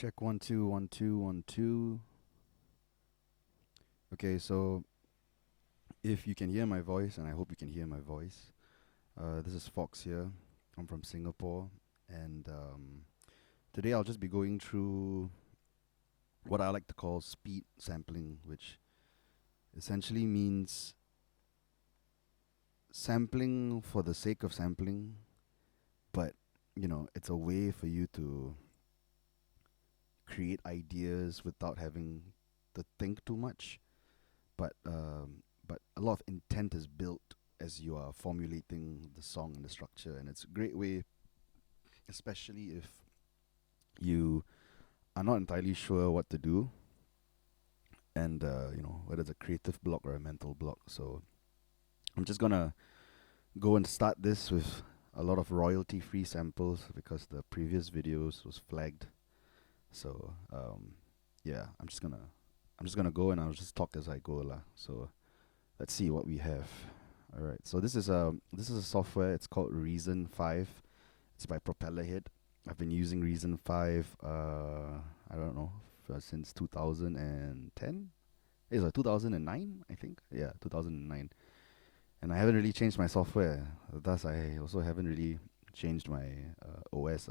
Check 1 2 1 2 1 2. Okay, so if you can hear my voice, and I hope you can hear my voice, this is Fauxe here. I'm from Singapore, and today I'll just be going through what I like to call speed sampling, which essentially means sampling for the sake of sampling, but it's a way for you to create ideas without having to think too much. But a lot of intent is built as you are formulating the song and the structure, and it's a great way, especially if you are not entirely sure what to do, and whether it's a creative block or a mental block. So I'm just gonna go and start this with a lot of royalty-free samples because the previous videos was flagged. So yeah, I'm just gonna go and I'll just talk as I go lah. So let's see what we have. All right. So this is a software. It's called Reason 5. It's by Propellerhead. I've been using Reason 5. I don't know since 2010. Is it 2009? I think. Yeah, 2009. And I haven't really changed my software. Thus, I also haven't really changed my OS.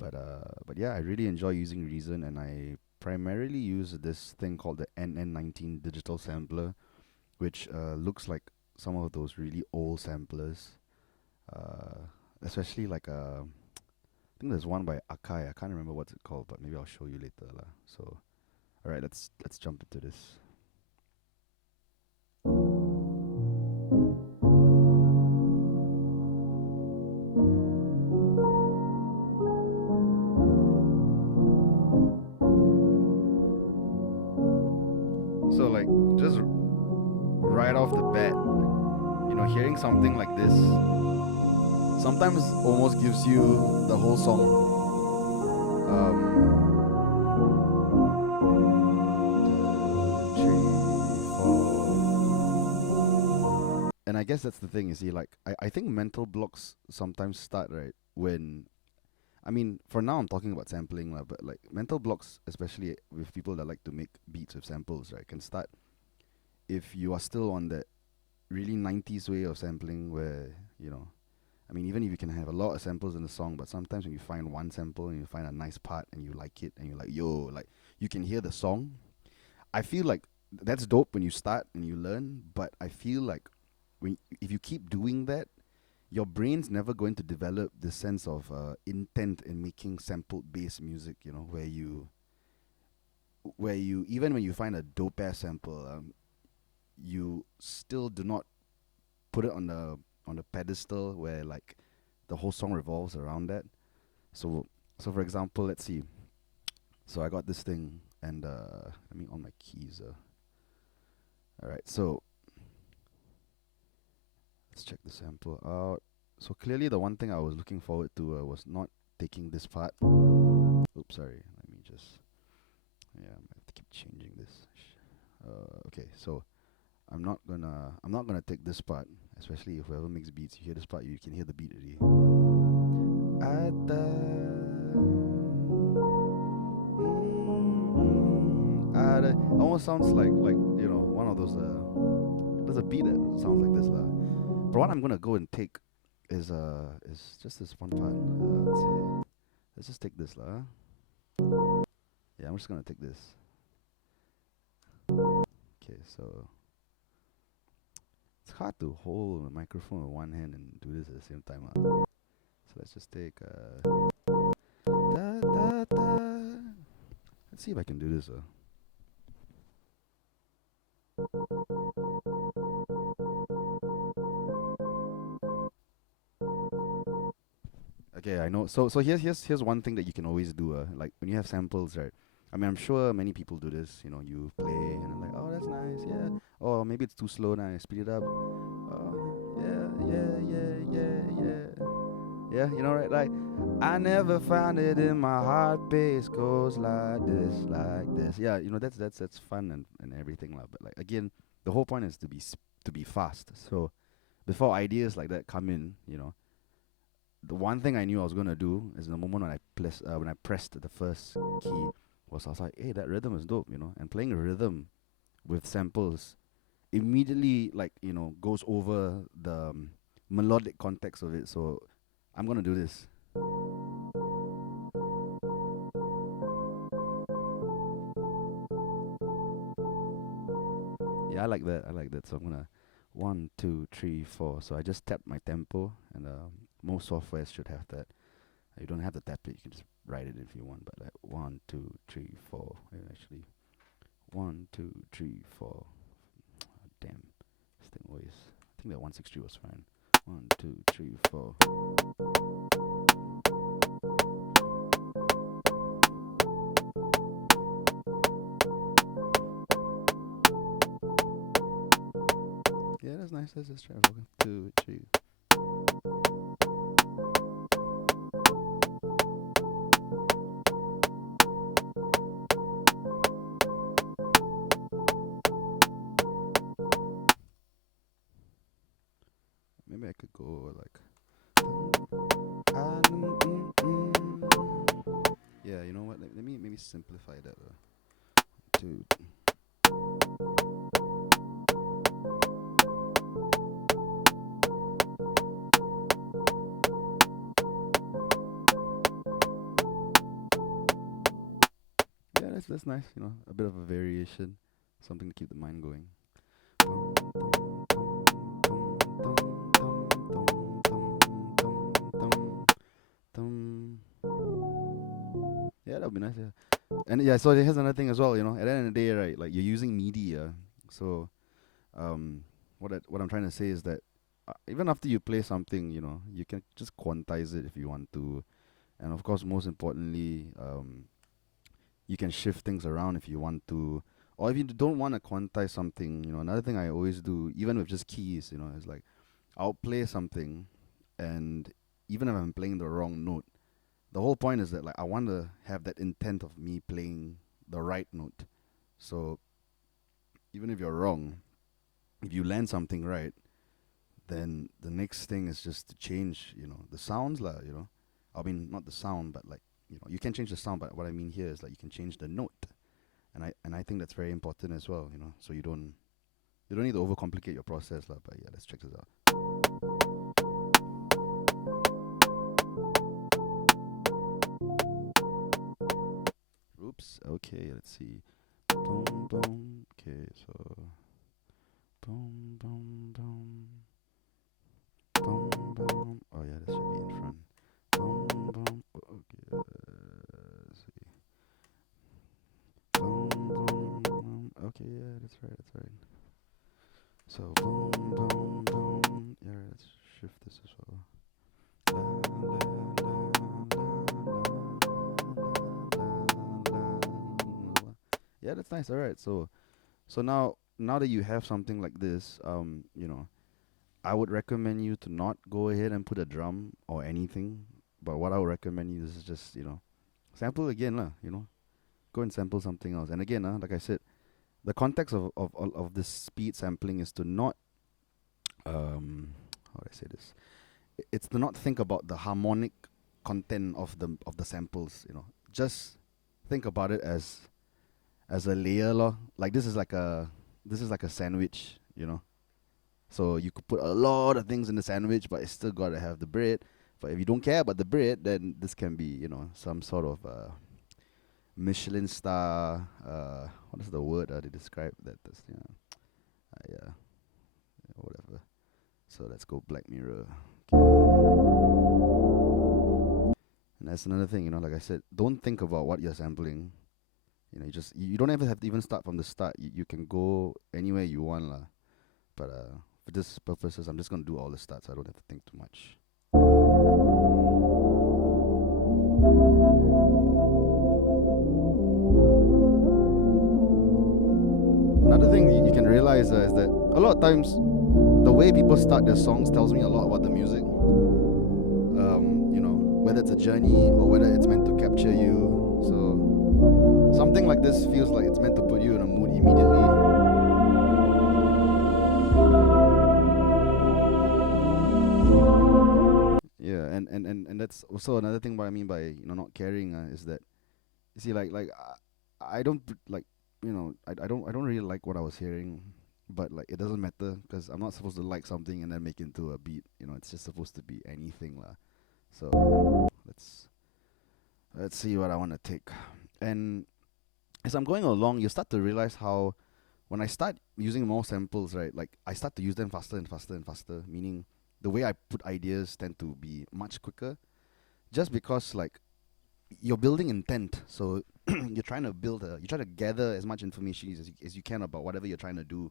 But yeah, I really enjoy using Reason, and I primarily use this thing called the NN19 digital sampler, which looks like some of those really old samplers, uh, especially like I think there's one by Akai. I can't remember what's it called, but maybe I'll show you later lah. So, all right, let's jump into this. So like just right off the bat, hearing something like this sometimes almost gives you the whole song. And I guess that's the thing, you see, like I think mental blocks sometimes start right when I mean, for now I'm talking about sampling, but like mental blocks, especially with people that like to make beats with samples, right, can start if you are still on that really 90s way of sampling where, I mean, even if you can have a lot of samples in a song, but sometimes when you find one sample and you find a nice part and you like it and you're like, yo, like you can hear the song. I feel like that's dope when you start and you learn, but I feel like if you keep doing that, your brain's never going to develop this sense of intent in making sampled based music, where you even when you find a dope ass sample, you still do not put it on the pedestal where like the whole song revolves around that. So for example, let's see. So I got this thing, and let me on my keys. All right, so let's check the sample out. So clearly, the one thing I was looking forward to was not taking this part. Oops, sorry. Let me just. Yeah, I have to keep changing this. Okay, so I'm not gonna take this part, especially if whoever makes beats, you hear this part, you can hear the beat already. Almost sounds like one of those. There's a beat that sounds like this lah. But what I'm gonna go and take is just this one part. Let's see. Let's just take this lah. Yeah, I'm just gonna take this. Okay, so it's hard to hold a microphone with one hand and do this at the same time. So let's just take da, da, da. Let's see if I can do this. Okay, I know. So here's one thing that you can always do. Like when you have samples, right? I mean, I'm sure many people do this. You play and they're like, oh, that's nice, yeah. Or maybe it's too slow, now I speed it up. Oh, yeah, yeah, yeah, yeah, yeah. Yeah, right? Like, I never found it in my heart, bass goes like this, like this. Yeah, that's fun and everything, lah. But like again, the whole point is to be fast. So before ideas like that come in, the one thing I knew I was gonna do is the moment when I pressed the first key I was like, hey, that rhythm is dope, and playing a rhythm with samples immediately, like, goes over the melodic context of it. So I'm gonna do this. Yeah, I like that. I like that. So I'm gonna 1, 2, 3, 4. So I just tapped my tempo, and most softwares should have that. You don't have to tap it. You can just write it if you want. But like 1, 2, 3, 4. Actually, 1, 2, 3, 4. Damn, this thing always. I think that 1, 6, 3 was fine. 1, 2, 3, 4. Yeah, that's nice. Let's just try 1, 2, 3. Maybe I could go like. Yeah, you know what? Let me maybe simplify that. Two. Yeah, that's nice. A bit of a variation, something to keep the mind going. Yeah, that would be nice. Yeah, and yeah. So here's another thing as well. At the end of the day, right? Like, you're using media. So, what I'm trying to say is that even after you play something, you can just quantize it if you want to, and of course, most importantly, you can shift things around if you want to, or if you don't want to quantize something. Another thing I always do, even with just keys, is like I'll play something, and even if I'm playing the wrong note, the whole point is that, like, I want to have that intent of me playing the right note. So even if you're wrong, if you land something right, then the next thing is just to change, the sounds lah, I mean, not the sound, but like, you can change the sound, but what I mean here is like you can change the note, and I think that's very important as well, so you don't need to overcomplicate your process lah. But yeah, let's check this out. Oops. Okay, let's see. Boom, boom. Okay, so boom, boom, boom, boom, boom. Oh yeah, this should be in front. Boom, boom. Okay, let's see. Boom, boom, boom. Okay, yeah, that's right. That's right. So boom, boom, boom. Yeah, let's shift this as well. La, la, la, yeah, that's nice. All right, so now that you have something like this, I would recommend you to not go ahead and put a drum or anything. But what I would recommend you is just, sample again lah. Go and sample something else. And again, like I said, the context of this speed sampling is to not how do I say this? It's to not think about the harmonic content of the samples. Just think about it as a layer lor. Like, this is like a sandwich. So you could put a lot of things in the sandwich, but it's still gotta have the bread. But if you don't care about the bread, then this can be, some sort of Michelin star. What is the word to describe that? Yeah, whatever. So let's go Black Mirror. And that's another thing, like I said, don't think about what you're sampling. You don't ever have to even start from the start. You can go anywhere you want lah. But for this purposes, I'm just gonna do all the starts. So I don't have to think too much. Another thing you can realize is that a lot of times the way people start their songs tells me a lot about the music. Whether it's a journey or whether it's meant to capture you. So something like this feels like it's meant to put you in a mood immediately. Yeah, And that's also another thing what I mean by not caring, is that you see like I don't like I don't really like what I was hearing, but like it doesn't matter because I'm not supposed to like something and then make it into a beat. It's just supposed to be anything lah. So let's see what I want to take. And as I'm going along, you start to realize how when I start using more samples, right, like I start to use them faster and faster and faster, meaning the way I put ideas tend to be much quicker, just because like you're building intent. So you're trying to you try to gather as much information as you can about whatever you're trying to do,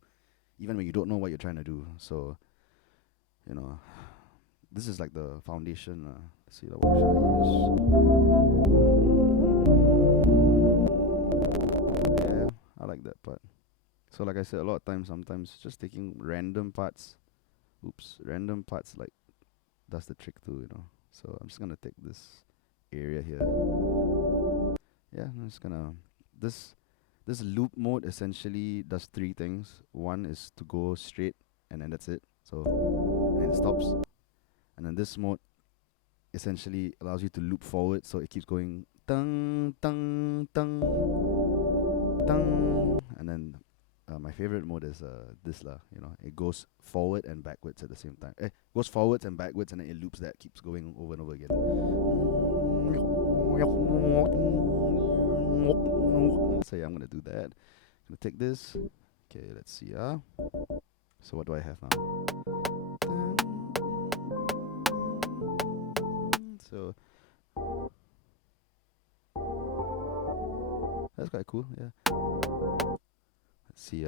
even when you don't know what you're trying to do. So, you know, this is like the foundation. Let's see, what should I use? Yeah, I like that part. So, like I said, a lot of times, sometimes just taking random parts, random parts like does the trick too. So I'm just gonna take this area here. Yeah, I'm just gonna this loop mode essentially does three things. One is to go straight, and then that's it. So and it stops. And then this mode essentially allows you to loop forward, so it keeps going tung tung tung tung. And then my favorite mode is this lah. It goes forward and backwards at the same time. It goes forwards and backwards, and then it loops that, keeps going over and over again. So yeah, I'm gonna do that. I'm gonna take this. Okay, let's see. So what do I have now? So that's quite cool. Yeah. Let's see.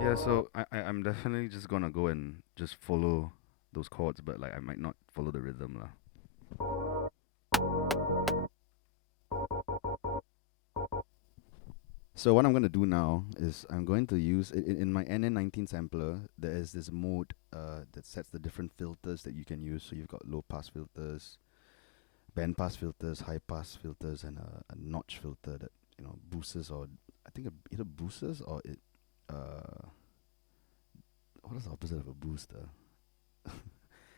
Yeah, so I'm definitely just gonna go and just follow those chords, but like I might not follow the rhythm lah. So what I'm gonna do now is I'm going to use in my NN19 sampler. There is this mode that sets the different filters that you can use. So you've got low pass filters, band pass filters, high pass filters, and a notch filter that boosts, or I think it either boosts or it what is the opposite of a booster?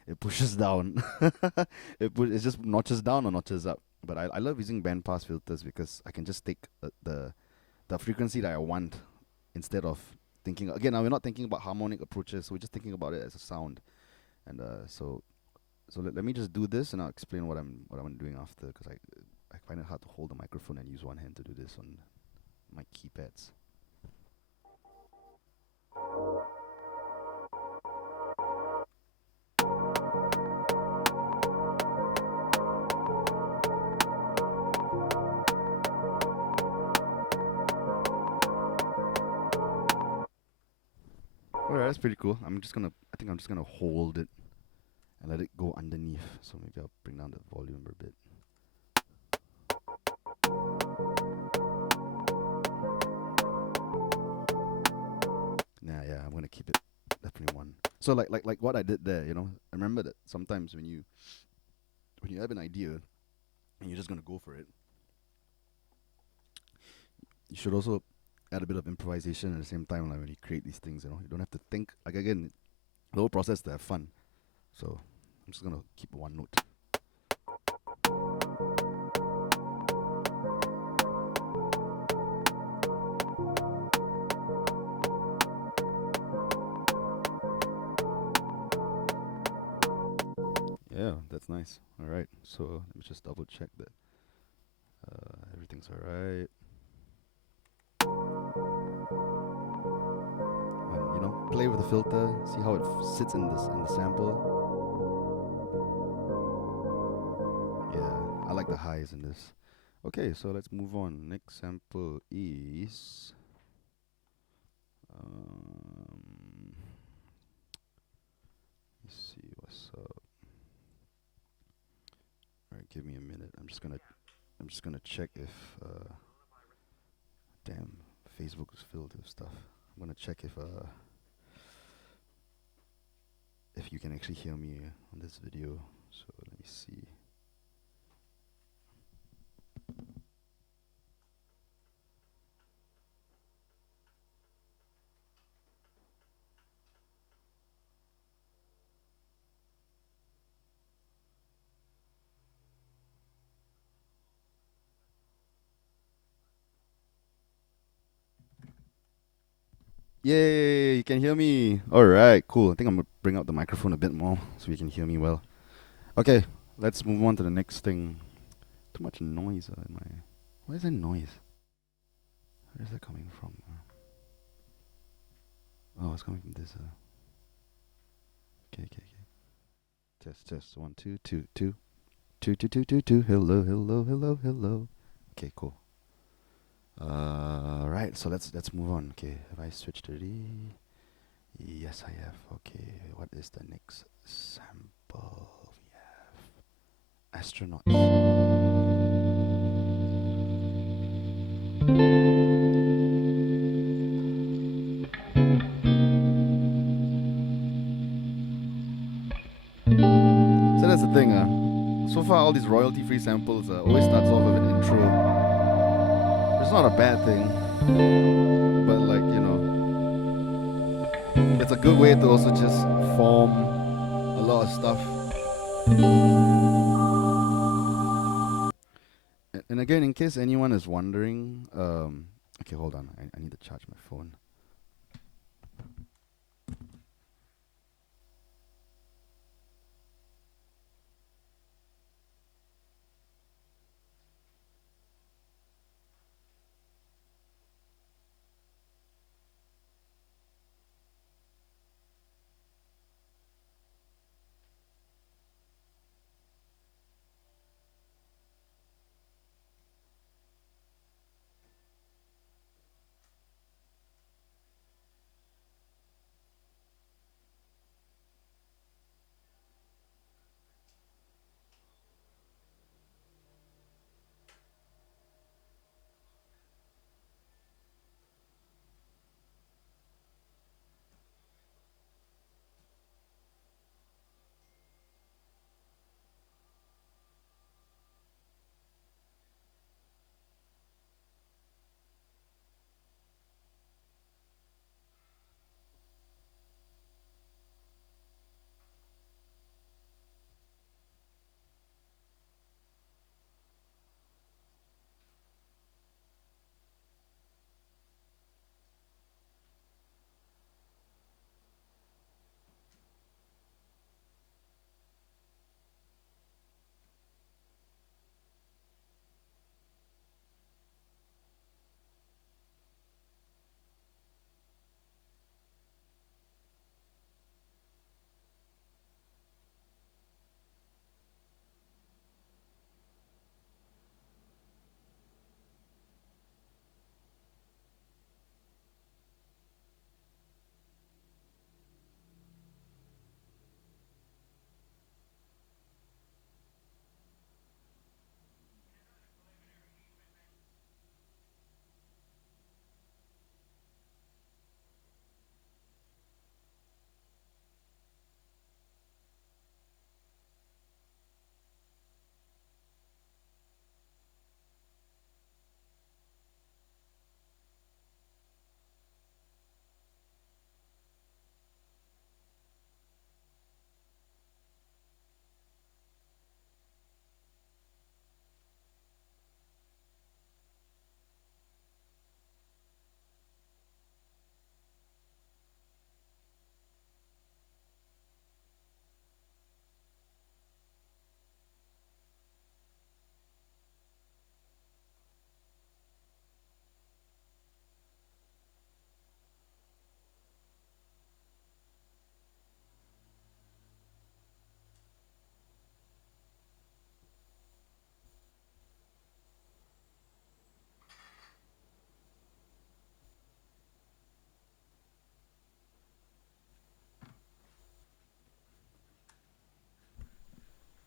It pushes down. It just notches down or notches up. But I love using band pass filters because I can just take the frequency that I want, instead of thinking again. Now we're not thinking about harmonic approaches. We're just thinking about it as a sound. And so let me just do this, and I'll explain what I'm doing after, because I find it hard to hold the microphone and use one hand to do this on my keypads. Alright, that's pretty cool. I think I'm just gonna hold it and let it go underneath. So maybe I'll bring down the volume a bit. Yeah, I'm gonna keep it definitely one. So like what I did there, I remember that sometimes when you have an idea and you're just gonna go for it, you should also add a bit of improvisation at the same time. Like when you create these things, you don't have to think. Like again, the whole process to have fun. So I'm just gonna keep one note. Yeah, that's nice. All right, so let me just double check that everything's all right. And play with the filter, see how it sits in the sample. Yeah, I like the highs in this. Okay, so let's move on. Next sample is let's see what's up. All right, give me a minute. I'm just gonna check if damn, Facebook is filled with stuff. I'm gonna check if you can actually hear me on this video. So let me see. Yay, you can hear me. All right, cool. I think I'm gonna bring out the microphone a bit more so you can hear me well. Okay, let's move on to the next thing. Too much noise in my. Why is there noise? Where is that coming from? Oh, it's coming from this. Okay, okay, okay. Test, test. One, two, two, two, two, two, two, two, two. Hello, hello, hello, hello. Okay, cool. Right. So let's move on. Okay, have I switched already? Yes, I have. Okay, what is the next sample? Astronauts. So that's the thing. So far all these royalty-free samples always starts off with an intro. It's not a bad thing, but like it's a good way to also just form a lot of stuff. And again, in case anyone is wondering, okay, hold on. I need to charge my phone.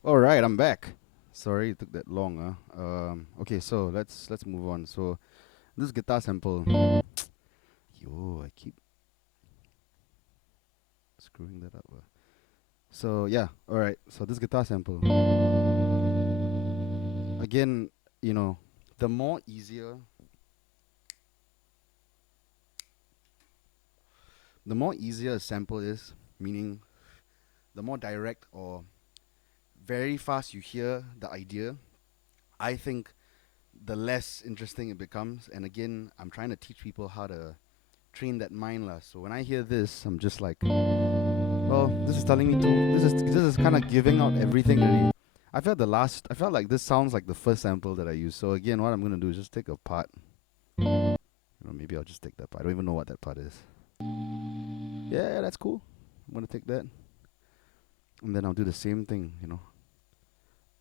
All right, I'm back. Sorry it took that long. Okay, so let's move on. So this guitar sample. Yo, I keep screwing that up. So yeah, all right. So this guitar sample. Again, you know, the more easier, the more easier a sample is, meaning the more direct or very fast you hear the idea, I think the less interesting it becomes. And again, I'm trying to teach people how to train that mind lah. So when I hear this, I'm just like, well, this is telling me to. This is kind of giving out everything already. I felt like this sounds like the first sample that I used. So again, what I'm gonna do is just take a part. Maybe I'll just take that part. I don't even know what that part is. Yeah, that's cool. I'm gonna take that, and then I'll do the same thing.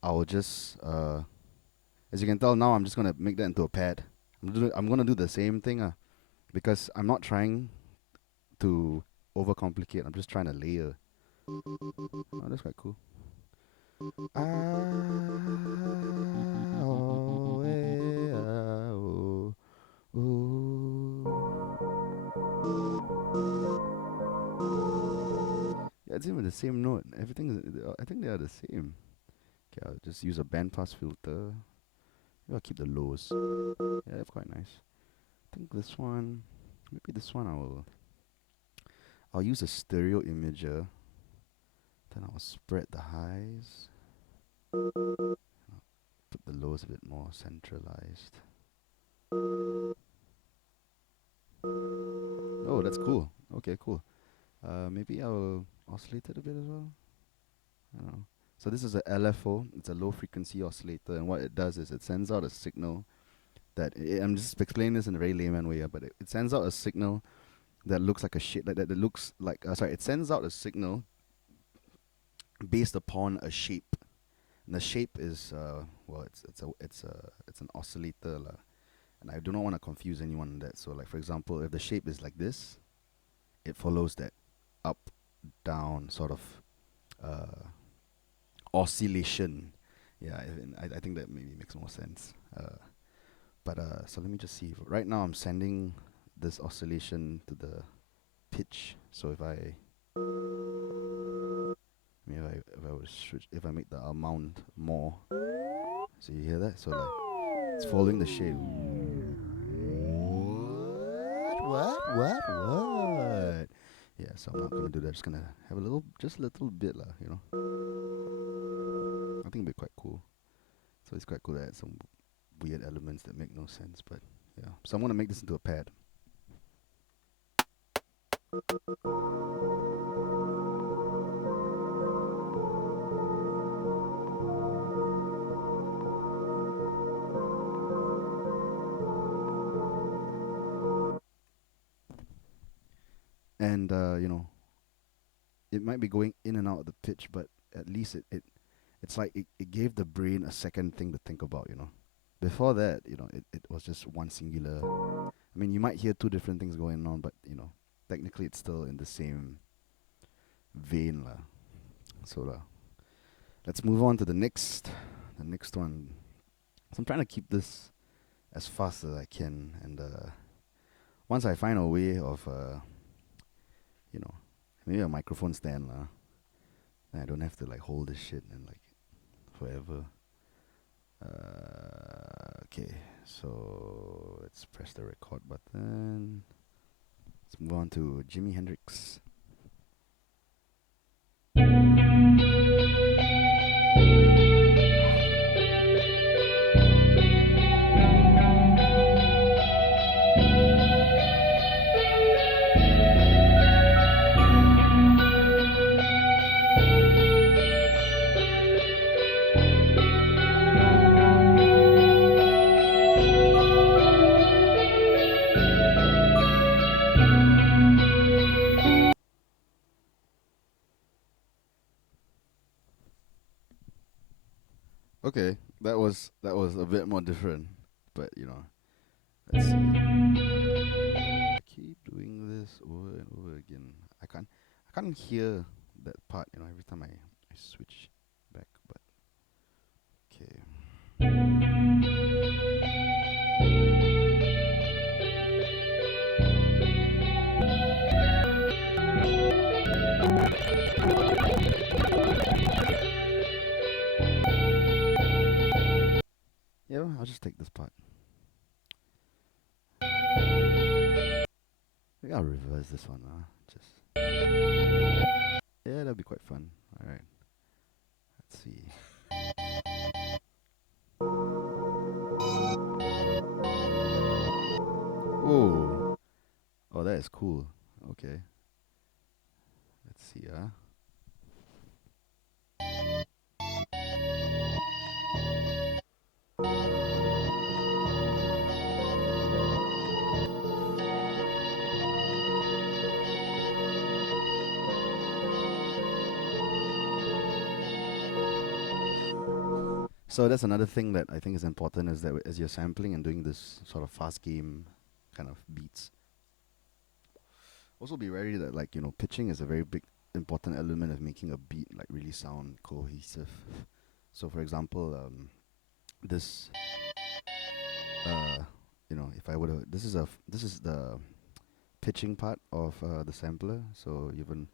I'll just, as you can tell now, I'm just gonna make that into a pad. I'm gonna do the same thing, because I'm not trying to overcomplicate. I'm just trying to layer. Oh, that's quite cool. Oh, yeah, it's even the same note. Everything is, I think they are the same. Okay, I'll just use a bandpass filter. Maybe I'll keep the lows. Yeah, that's quite nice. I think this one, maybe this one I'll use a stereo imager. Then I'll spread the highs. Put the lows a bit more centralized. Oh, that's cool. Okay, cool. Maybe I'll oscillate it a bit as well. I don't know. So this is a LFO. It's a low frequency oscillator, and what it does is it sends out a signal that I'm just explaining this in a very layman way, but it sends out a signal that looks like a shit that looks like it sends out a signal based upon a shape. And the shape is it's an oscillator lah. And I do not want to confuse anyone on that. So like for example, if the shape is like this, it follows that up down sort of oscillation. Yeah, I think that maybe makes more sense. So let me just see. Right now I'm sending this oscillation to the pitch. So if I make the amount more, so you hear that? So like it's following the shape. What? Yeah, so I'm not gonna do that. I'm just gonna have a little bit lah, I think it'd be quite cool. So it's quite cool to add some weird elements that make no sense, but yeah. So I'm gonna make this into a pad. And it might be going in and out of the pitch, but at least it's like it gave the brain a second thing to think about. Before that, it was just one singular. I mean, you might hear two different things going on, but technically it's still in the same vein lah. So let's move on to the next one. So I'm trying to keep this as fast as I can, and once I find a way of maybe a microphone stand lah, then I don't have to like hold this shit and like forever. Okay, so let's press the record button. Let's move on to Jimi Hendrix. Okay, that was a bit more different, but let's see. I keep doing this over and over again. I can't hear that part, every time I switch back, but okay. Yeah, I'll just take this part. Maybe I'll reverse this one, yeah, that'll be quite fun. All right, let's see. Oh, Oh, that is cool. Okay, let's see. So that's another thing that I think is important is that as you're sampling and doing this sort of fast game kind of beats, also be wary that like pitching is a very big important element of making a beat like really sound cohesive. So for example, this uh if I would have this is the pitching part of the sampler. So you have an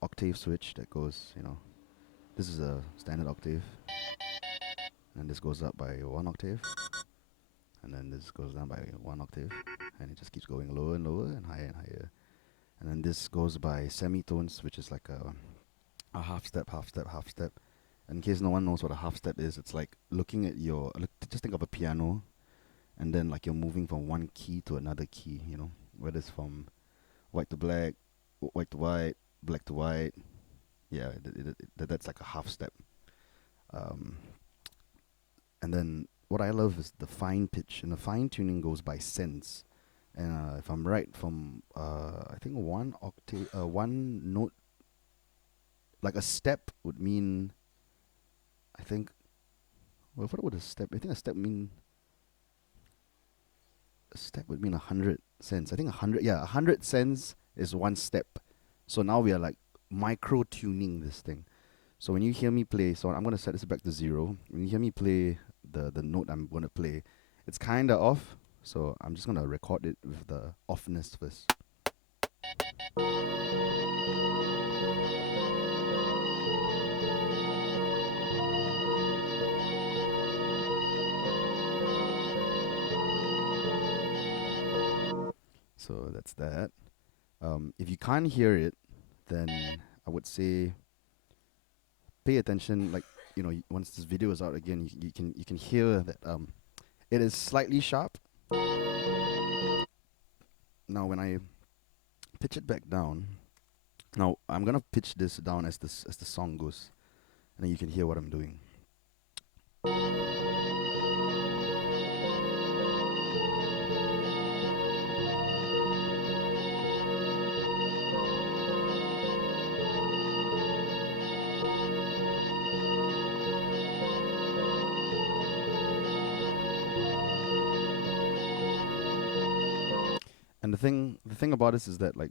octave switch that goes, this is a standard octave, and this goes up by 1 octave, and then this goes down by 1 octave, and it just keeps going lower and lower and higher and higher. And then this goes by semitones, which is like a half step, half step, half step. And in case no one knows what a half step is, it's like looking at just think of a piano, and then like you're moving from one key to another key, whether it's from white to black, white to white, black to white. Yeah, that's like a half step. Um, and then what I love is the fine pitch, and the fine tuning goes by cents. And if I'm right, from I think 1 octave, 1 note, like a step would mean, I think. Well, what would a step? I think a step would mean 100 cents. I think 100. Yeah, 100 cents is 1 step. So now we are like micro tuning this thing. So when you hear me play, so I'm gonna set this back to 0. When you hear me play the note I'm gonna play, it's kinda off. So I'm just gonna record it with the offness first. So that's that. If you can't hear it, then I would say pay attention. Like once this video is out again, you can hear that it is slightly sharp. Now when I pitch it back down, now I'm gonna pitch this down as the song goes, and then you can hear what I'm doing. And the thing about this is that like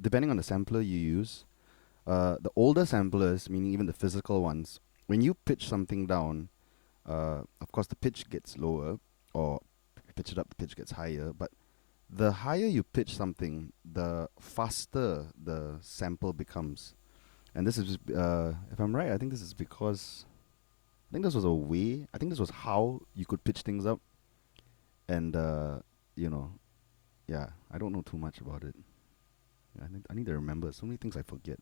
depending on the sampler you use, the older samplers, meaning even the physical ones, when you pitch something down, of course the pitch gets lower, or pitch it up, the pitch gets higher. But the higher you pitch something, the faster the sample becomes. And this is, if I'm right, I think this is because I think this was a way. I think this was how you could pitch things up. And you know, yeah, I don't know too much about it. I need to remember. So many things I forget.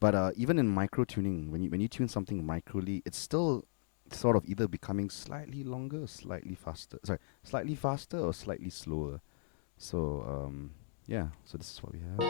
But even in micro tuning, when you tune something microly, it's still sort of either becoming slightly longer, or slightly faster. Sorry, slightly faster or slightly slower. So yeah. So this is what we have.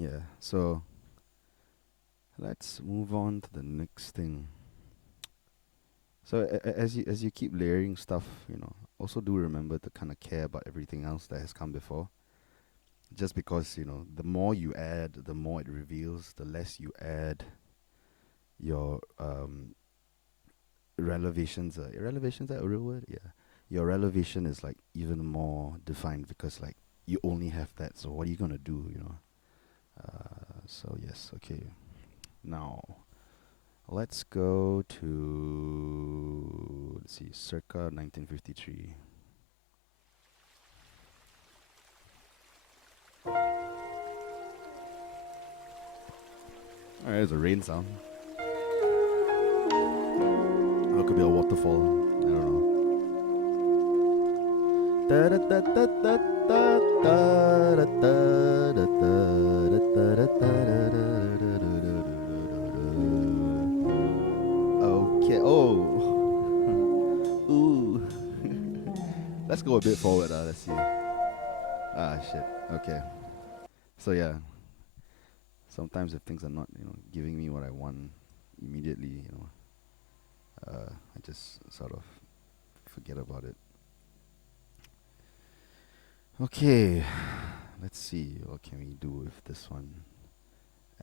Yeah. So let's move on to the next thing. So as you keep layering stuff, also do remember to kind of care about everything else that has come before. Just because the more you add, the more it reveals. The less you add, your relevations. Irrelevation, is that a real word? Yeah. Your relevation is like even more defined because like you only have that. So what are you gonna do? So yes, okay. Now let's go to, let's see, circa 1953. Alright, it's a rain sound. Or it could be a waterfall. I don't know. Okay. Oh. Ooh. Let's go a bit forward. Let's see. Ah, shit. Okay. So yeah, sometimes if things are not, giving me what I want immediately, I just sort of forget about it. Okay, let's see. What can we do with this one?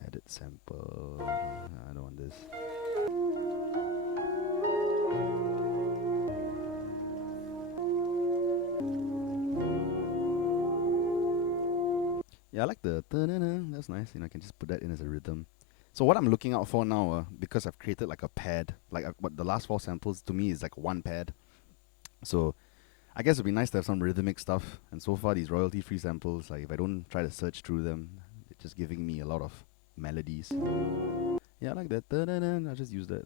Edit sample. I don't want this. Yeah, I like the ta-na-na. That's nice. I can just put that in as a rhythm. So what I'm looking out for now, because I've created like a pad, like what the last four samples to me is like one pad. So I guess it'd be nice to have some rhythmic stuff. And so far, these royalty-free samples, like if I don't try to search through them, they're just giving me a lot of melodies. Yeah, I like that. Ta-da-da. I'll just use that.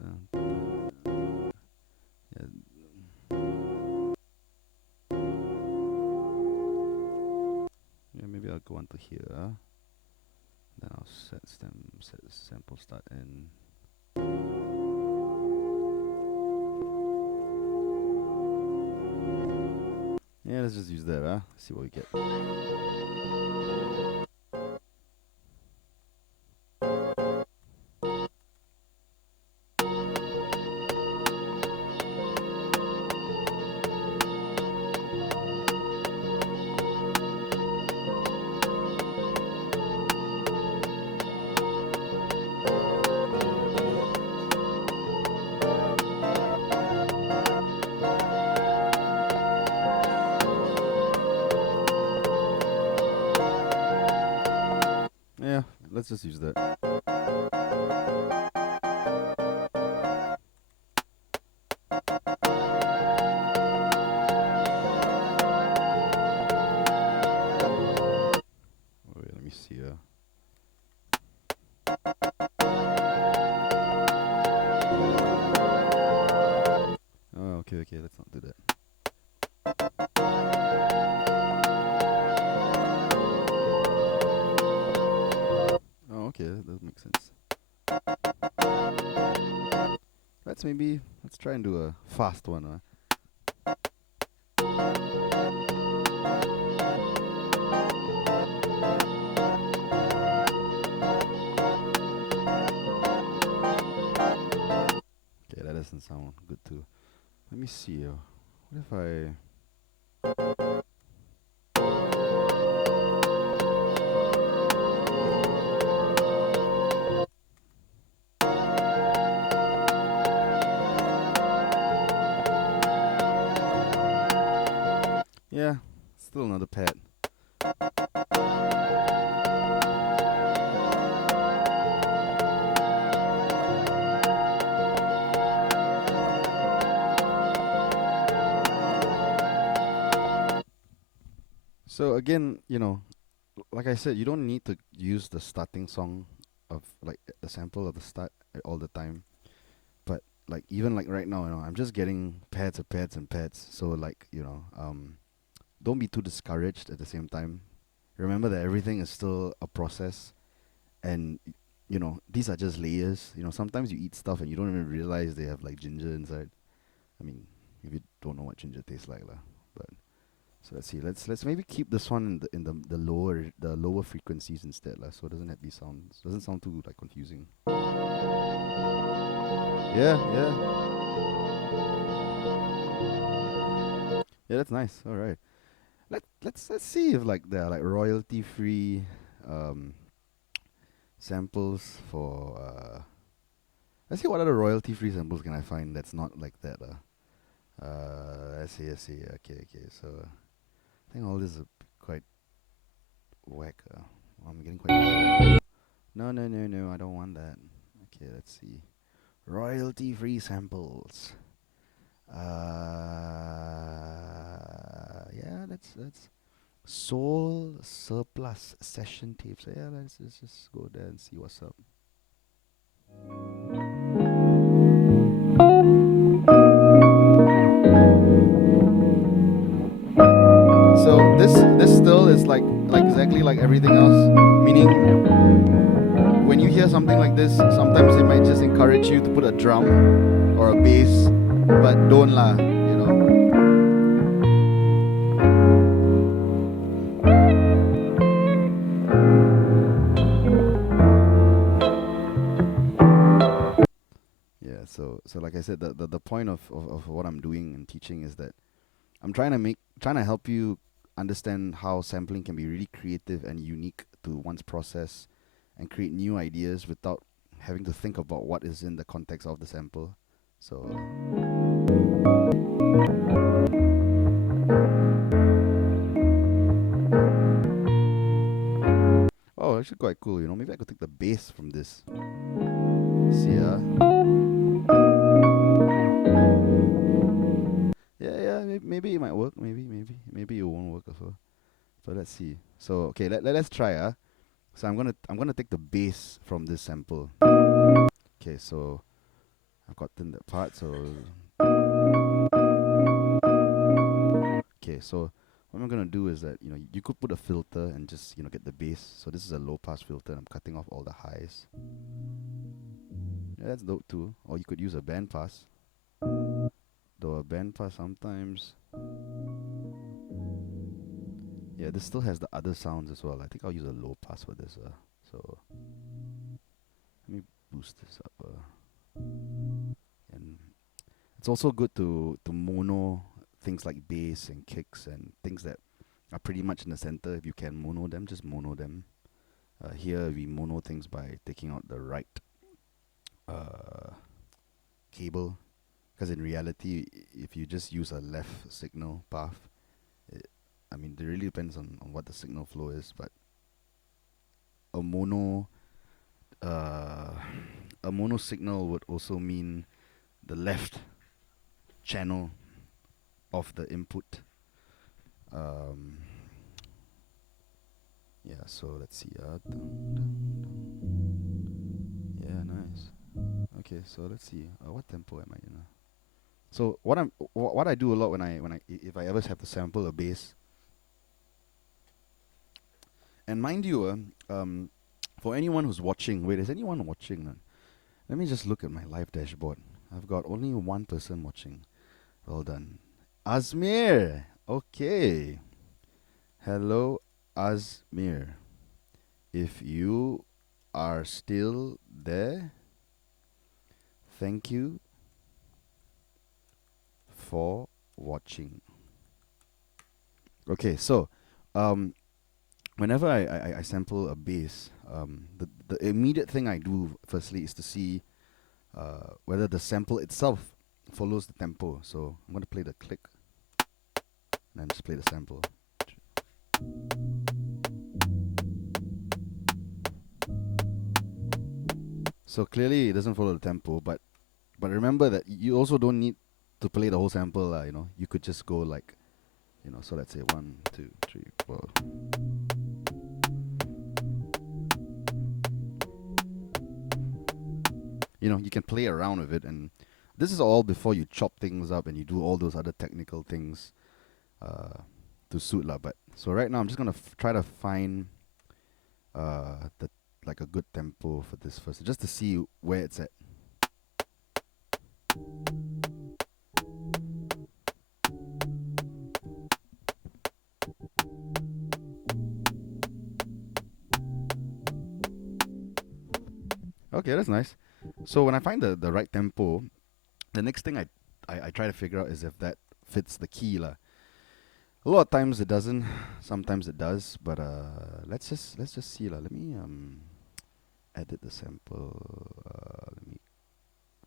Yeah. Yeah, maybe I'll go on to here. Then I'll set the sample start in. Yeah, let's just use that. See what we get. Yeah, let's just use that. Wait, let me see. Oh, okay, let's not do that. Oh, okay, that makes sense. Let's try and do a fast one. Okay, that doesn't sound good too. Let me see. What if I? Yeah, still another pad. So again, like I said, you don't need to use the starting song of like the sample of the start all the time. But like even like right now, I'm just getting pads and pads and pads. So like don't be too discouraged at the same time. Remember that everything is still a process, and these are just layers. Sometimes you eat stuff and you don't even realize they have like ginger inside. I mean, if you don't know what ginger tastes like, lah. But so let's see. Let's maybe keep this one in the lower frequencies instead, lah. So it doesn't sound too like confusing. Yeah, yeah, yeah. That's nice. All right. Let's see if like there are like royalty free um samples for let's see what other royalty free samples can I find that's not like that. Let's see. Okay. So I think all this is quite whack. I'm getting quite. No. I don't want that. Okay, let's see. Royalty free samples. Yeah, that's soul surplus session tapes. Yeah, let's just go there and see what's up. So this still is like exactly like everything else. Meaning, when you hear something like this, sometimes it might just encourage you to put a drum or a bass, but don't lah, you know. Yeah. So like I said, the point of what I'm doing and teaching is that I'm trying to help you understand how sampling can be really creative and unique to one's process and create new ideas without having to think about what is in the context of the sample. So oh, actually quite cool, you know. Maybe I could take the bass from this. See ya. Yeah, yeah, maybe it might work, maybe it won't work also. So let's see. So okay, let's try. So I'm gonna take the bass from this sample. Okay, so I've gotten that part. So okay, so what I'm gonna do is that, you could put a filter and just, get the bass. So this is a low pass filter. I'm cutting off all the highs. Yeah, that's dope too. Or you could use a band pass. Though a band pass sometimes, yeah, this still has the other sounds as well. I think I'll use a low pass for this. So let me boost this up. And it's also good to mono things like bass and kicks and things that are pretty much in the center. If you can mono them, just mono them. Here we mono things by taking out the right uh, cable, because in reality, if you just use a left signal path, it, I mean, it really depends on what the signal flow is, but a mono uh, a mono signal would also mean the left channel of the input. Um, yeah, so let's see. Yeah, nice. Okay, so let's see. What tempo am I in? So what I do a lot if I ever have to sample a bass, and mind you, for anyone who's watching, wait, is anyone watching? Let me just look at my live dashboard. I've got only one person watching. Well done, Azmir. Okay, hello, Azmir. If you are still there, thank you for watching. Okay, so um, whenever I sample a bass, the immediate thing I do firstly is to see whether the sample itself follows the tempo. So I'm going to play the click and then just play the sample. So clearly it doesn't follow the tempo, but remember that you also don't need to play the whole sample. You could just go like, so let's say 1, 2, 3, 4. You can play around with it, and this is all before you chop things up and you do all those other technical things to suit lah. But so right now I'm just gonna try to find the like a good tempo for this first, just to see where it's at. Okay, that's nice. So when I find the right tempo, the next thing I try to figure out is if that fits the key lah. A lot of times it doesn't, sometimes it does, but let's just see lah. Let me edit the sample.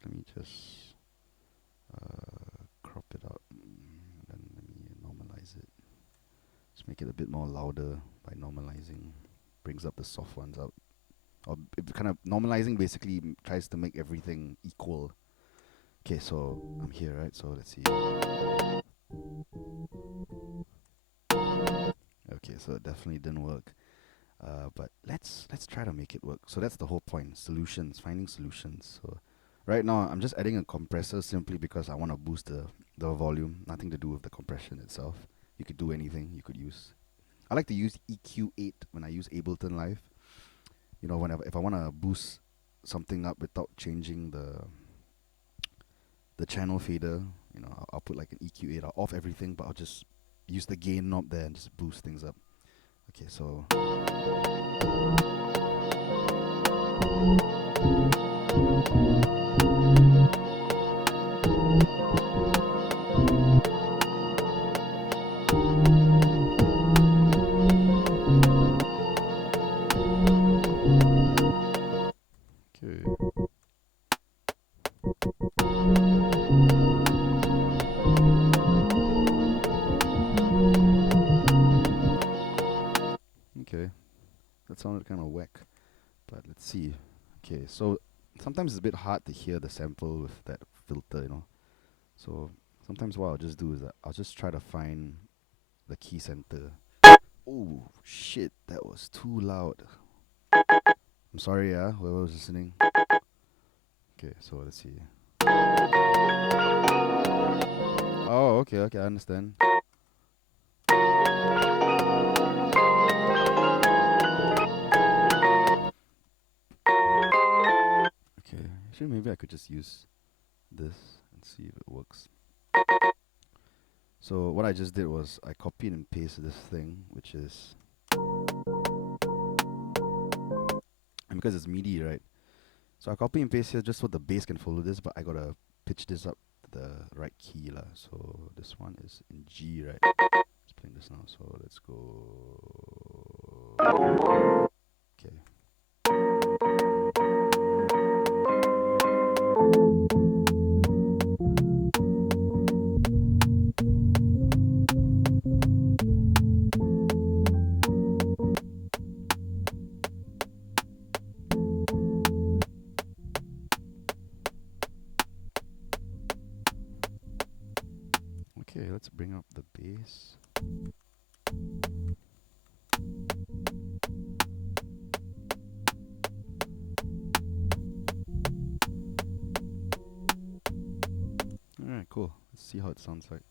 Let me just crop it out. Then let me normalize it. Just make it a bit more louder by normalizing. Brings up the soft ones out. Or kind of normalizing basically tries to make everything equal. Okay, so I'm here, right? So let's see. Okay, so it definitely didn't work. But let's try to make it work. So that's the whole point. Solutions, finding solutions. So right now I'm just adding a compressor simply because I want to boost the volume. Nothing to do with the compression itself. You could do anything. You could use. I like to use EQ8 when I use Ableton Live. You know, whenever if I want to boost something up without changing the channel fader, you know, I'll put like an EQ8. I'll off everything, but I'll just use the gain knob there and just boost things up. Okay, so okay. Okay, that sounded kind of whack, but let's see. Okay, so sometimes it's a bit hard to hear the sample with that filter, you know. So sometimes what I'll just do is that I'll just try to find the key center. Oh shit, that was too loud. I'm sorry, yeah, whoever was listening. Okay, so let's see. Oh, okay, I understand. Okay, actually maybe I could just use this and see if it works. So what I just did was I copied and pasted this thing, which is, and because it's MIDI, right? So I copy and paste here just so the bass can follow this, but I gotta pitch this up to the right key lah. So this one is in G, right? Let's play this now. So let's go. Okay. Okay, let's bring up the bass. Alright, cool. Let's see how it sounds like.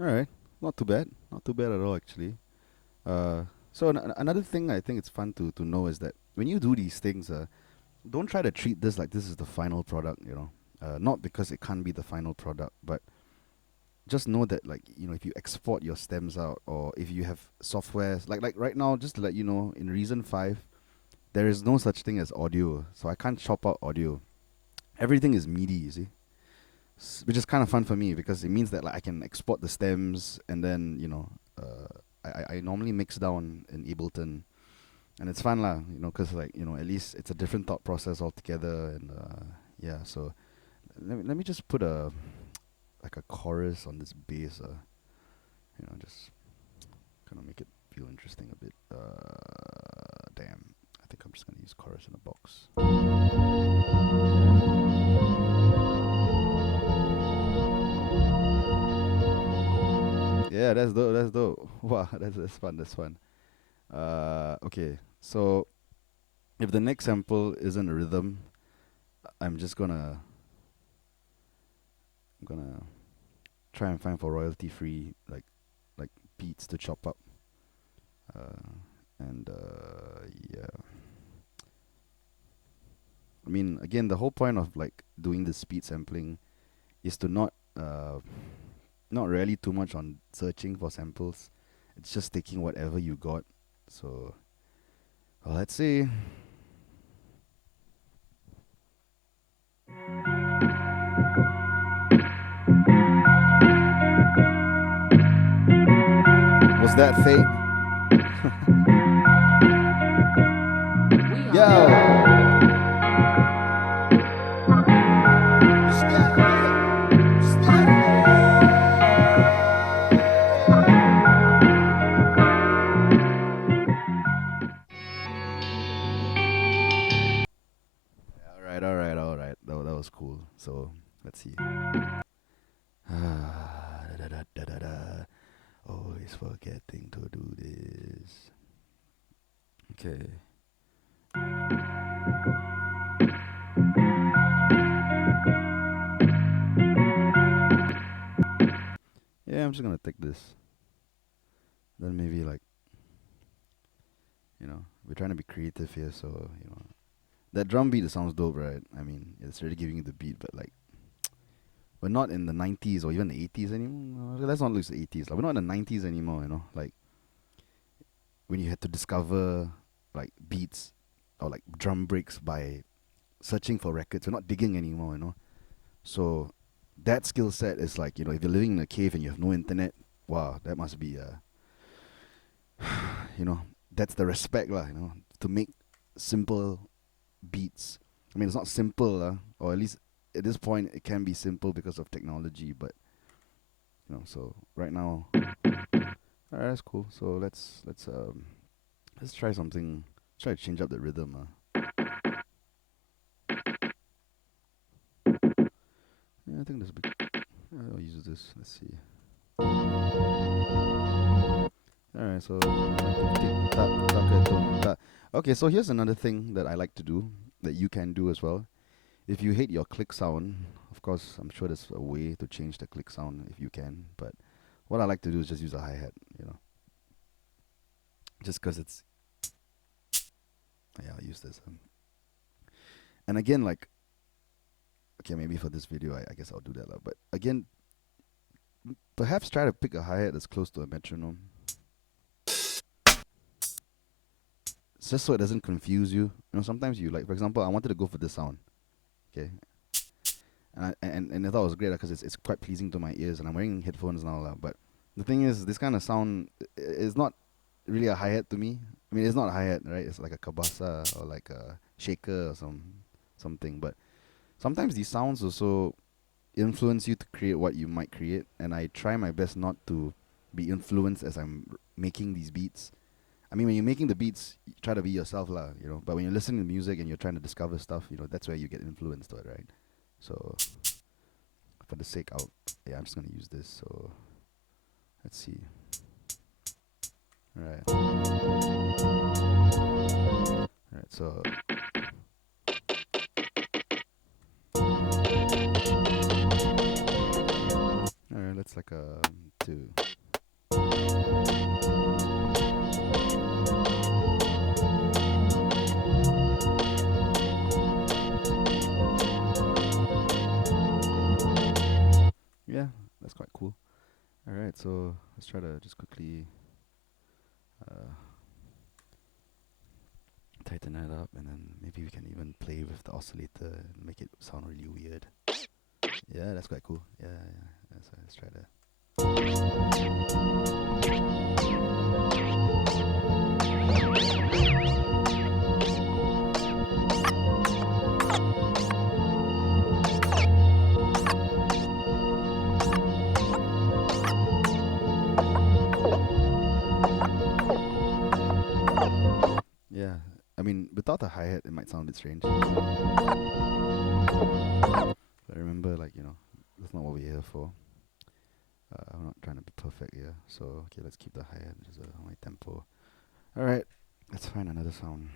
Alright, not too bad. Not too bad at all, actually. So another thing I think it's fun to know is that when you do these things, don't try to treat this like this is the final product, you know. Not because it can't be the final product, but just know that, like, you know, if you export your stems out, or if you have softwares like right now, just to let you know, in Reason 5 there is no such thing as audio, so I can't chop out audio. Everything is MIDI, you see. Which is kind of fun for me because it means that, like, I can export the stems, and then, you know, I normally mix down in Ableton, and it's fun lah, you know, because, like, you know, at least it's a different thought process altogether. And yeah, so let me just put a like a chorus on this bass, you know, just kind of make it feel interesting a bit. Damn, I think I'm just gonna use chorus in a box. Yeah, that's dope. That's dope. Wow, that's fun. That's fun. Okay. So if the next sample isn't a rhythm, I'm just gonna try and find for royalty free, like beats to chop up. And yeah. I mean, again, the whole point of, like, doing the speed sampling is to not really too much on searching for samples. It's just taking whatever you got. So, well, let's see. Was that fate? Yo! So let's see. Da, da, da, da, da. Always forgetting to do this. Okay. Yeah, I'm just gonna take this. Then maybe like, we're trying to be creative here, so that drum beat sounds dope, right? I mean, it's really giving you the beat, but like, we're not in the 90s or even the 80s anymore. No, let's not lose the 80s. Like, we're not in the 90s anymore, Like, when you had to discover like beats or like drum breaks by searching for records. We're not digging anymore. So that skill set is like, if you're living in a cave and you have no internet, wow, that must be you know, that's the respect lah, to make simple beats. I mean, it's not simple, or at least at this point it can be simple because of technology, but so right now, alright, that's cool. So let's try something. Try to change up the rhythm. Yeah, I think this. I'll use this. Let's see. Alright, so okay, so here's another thing that I like to do that you can do as well. If you hate your click sound, of course, I'm sure there's a way to change the click sound if you can. But what I like to do is just use a hi hat. Just because it's. Yeah, I'll use this. And again, like, okay, maybe for this video, I guess I'll do that. But again, perhaps try to pick a hi hat that's close to a metronome. Just so it doesn't confuse you. Sometimes you like, for example, I wanted to go for this sound, okay, and I thought it was great because it's quite pleasing to my ears, and I'm wearing headphones now, but the thing is, this kind of sound is not really a hi hat to me. I mean, it's not a hi hat, right? It's like a kabasa or like a shaker or something. But sometimes these sounds also influence you to create what you might create, and I try my best not to be influenced as I'm making these beats. I mean, when you're making the beats, you try to be yourself, But when you're listening to music and you're trying to discover stuff, that's where you get influenced, right? So, for the sake, I'm just gonna use this. So, let's see. All right. So. All right. Let's like two. Yeah, that's quite cool. All right, so let's try to just quickly tighten that up, and then maybe we can even play with the oscillator and make it sound really weird. Yeah, that's quite cool. Yeah. Let's try that. Yeah, I mean, without the hi hat, it might sound a bit strange. But remember, like, that's not what we're here for. I'm not trying to be perfect here. So, okay, let's keep the hi hat, just my tempo. Alright, let's find another sound.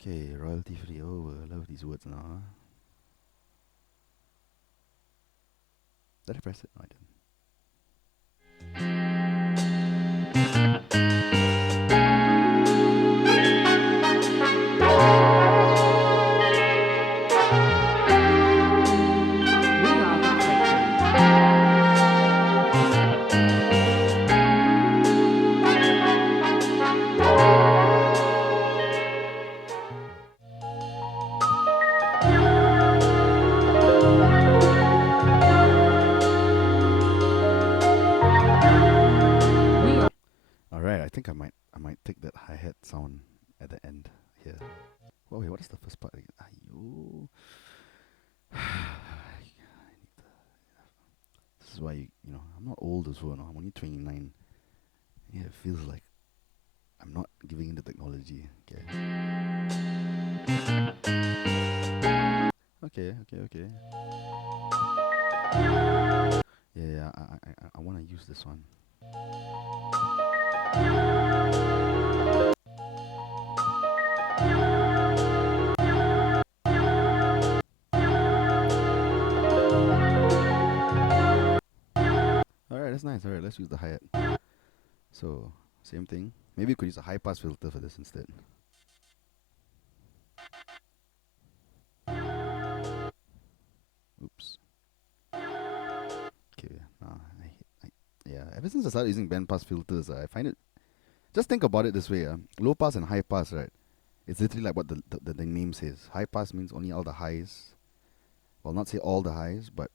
Okay, royalty free. Oh, I love these words now. Did I press it? No, I didn't. Alright, I think I might take that hi-hat sound at the end here. Oh wait, what is the first part again? This is is why I'm not old as well. No, I'm only 29. Yeah, it feels like I'm not giving into technology. Okay. Okay. Yeah. I want to use this one. All right, that's nice. All right, let's use the hi-hat. So same thing. Maybe you could use a high pass filter for this instead. Oops. Okay. Yeah. Ever since I started using band pass filters, I find it. Just think about it this way. Low pass and high pass, right? It's literally like what the name says. High pass means only all the highs. Well, not say all the highs, but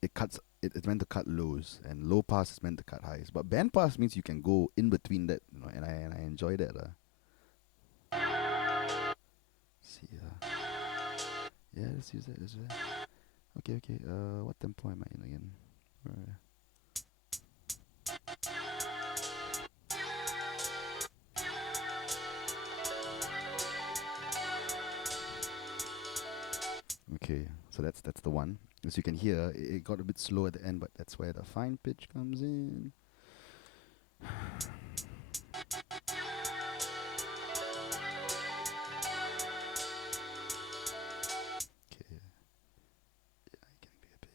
it cuts. It's meant to cut lows, and low pass is meant to cut highs. But band pass means you can go in between that, and I enjoy that. See, yeah, let's use that. Okay. What tempo am I in again? Okay, so that's the one. As you can hear, it got a bit slow at the end, but that's where the fine pitch comes in. Okay, yeah, I can be a bit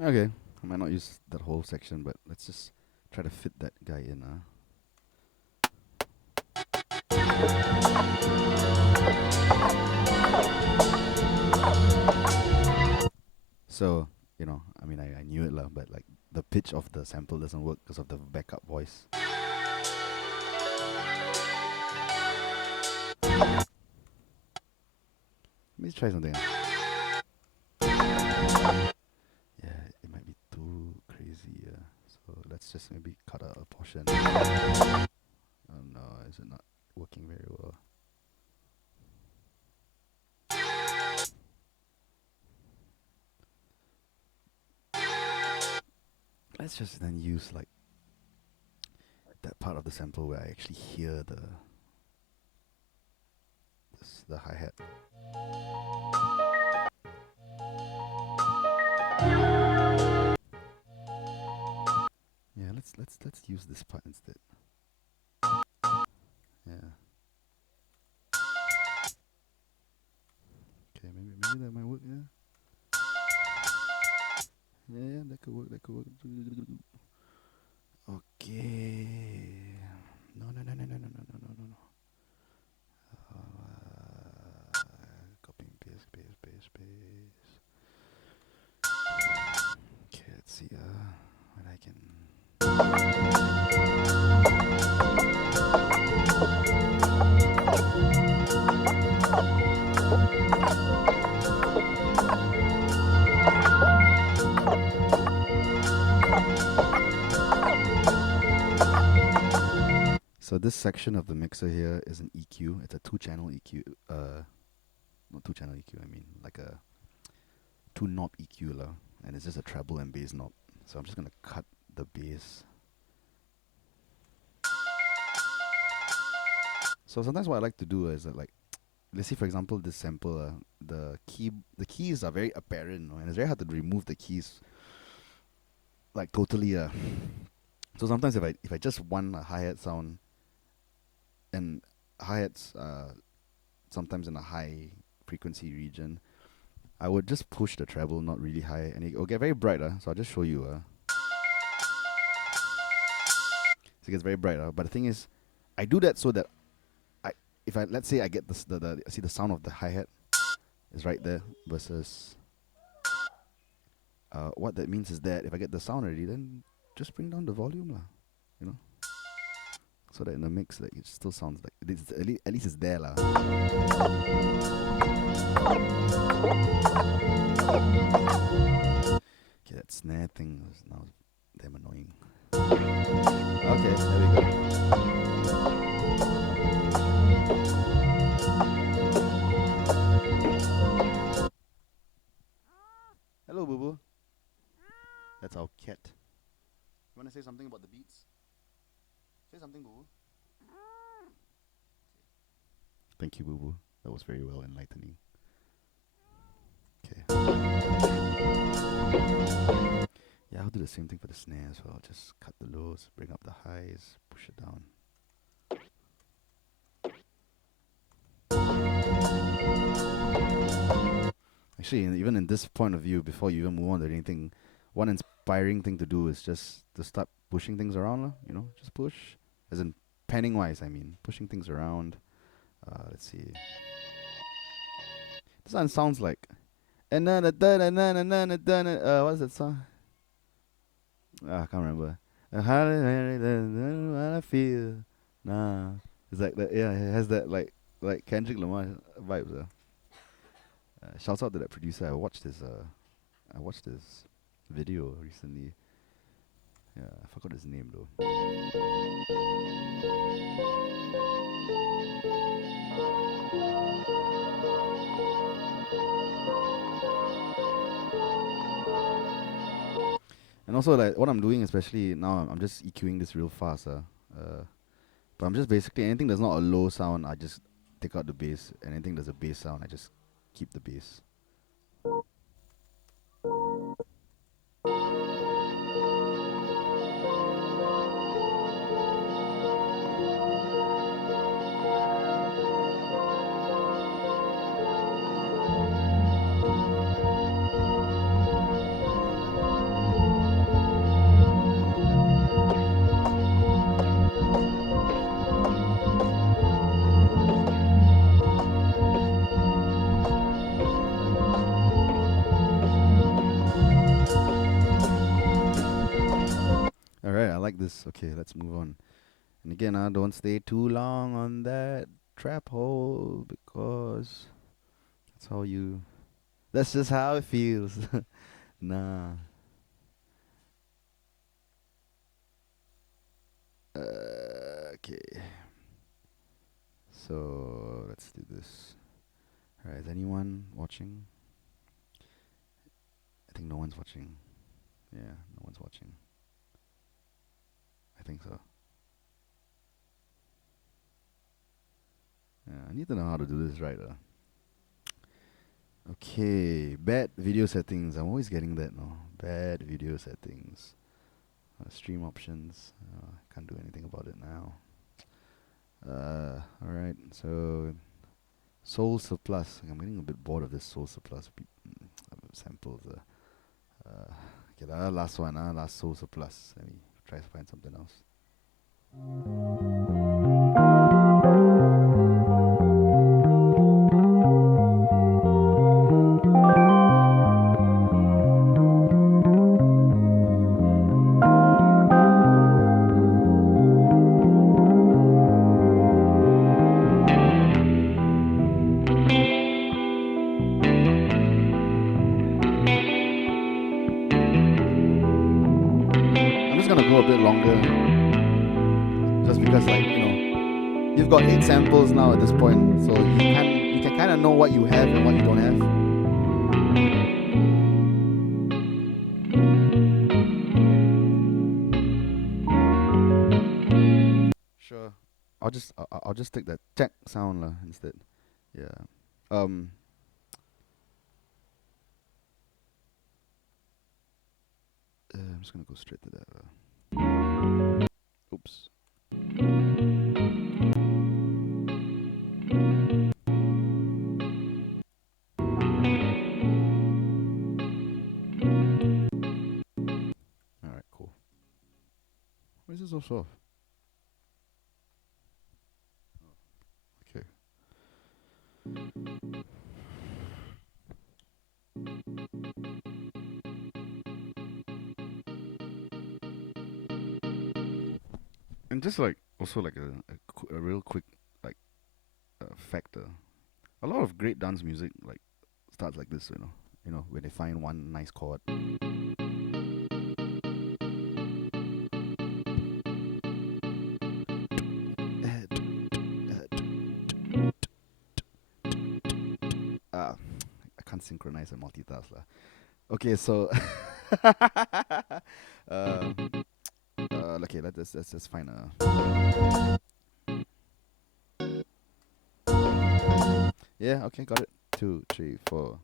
more. Okay, I might not use that whole section, but let's just try to fit that guy in. So, I knew it lah, but like the pitch of the sample doesn't work because of the backup voice. Let's try something. Yeah, it might be too crazy. So let's just maybe cut out a portion. Oh no, is it not working very well? Let's just then use like that part of the sample where I actually hear the hi-hat. Yeah, let's use this part instead. Yeah. Okay, maybe that might work. Yeah, that could work. Okay. No. Copy and paste. Okay, let's see what I can. So this section of the mixer here is an EQ. It's a 2-channel EQ. Not 2-channel EQ. I mean like a 2-knob EQ lah, and it's just a treble and bass knob. So I'm just gonna cut the bass. So sometimes what I like to do is that, like, let's see for example this sample. The keys are very apparent, and it's very hard to remove the keys. Like totally. So sometimes if I just want a hi-hat sound, and hi-hats sometimes in a high frequency region, I would just push the treble not really high, and it will get very bright. So I'll just show you. So it gets very bright. But the thing is, I do that so that let's say I get see the sound of the hi-hat is right there versus what that means is that if I get the sound already, then just bring down the volume lah, so that in the mix, like, it still sounds like at least it's there lah. Okay, that snare thing is now damn annoying. Okay, there we go. say something about the beats? Say something, Boo Boo. Thank you, Boo Boo. That was very well enlightening. Okay. Yeah, I'll do the same thing for the snare as well. Just cut the lows, bring up the highs, push it down. Actually, even in this point of view, before you even move on to anything, one inspiring thing to do is just to start pushing things around, just push. As in panning wise, I mean, pushing things around. Let's see. This one sounds like. What is that song? I can't remember. How I feel. Nah. It's like that. Yeah, it has that like Kendrick Lamar vibes. Shouts out to that producer. I watched his video recently. Yeah, I forgot his name though. And also, like, what I'm doing, especially now, I'm just EQing this real fast. But I'm just basically, anything that's not a low sound, I just take out the bass. And anything that's a bass sound, I just keep the bass. Alright, I like this. Okay, let's move on. And again, don't stay too long on that trap hole because that's just how it feels. Nah. Okay. So let's do this. Alright, is anyone watching? I think no one's watching. Yeah, no one's watching. I think so. Yeah, I need to know how to do this right. Okay, bad video settings. I'm always getting that now. Bad video settings. Stream options. Can't do anything about it now. Alright, so Soul Surplus. I'm getting a bit bored of this Soul Surplus samples. Okay, last one. Last Soul Surplus. Let me try to find something else. A bit longer, just because, like, you've got 8 samples now at this point, so you can kind of know what you have and what you don't have. Sure, I'll just take that check sound instead. Yeah. I'm just gonna go straight to that. Oops. Alright, cool. Why is this so soft? Okay. And just like, also like a real quick, like, factor. A lot of great dance music like starts like this, where they find one nice chord. I can't synchronize and multitask lah. Okay, so Okay, let's find a. Yeah, okay, got it. 2, 3, 4.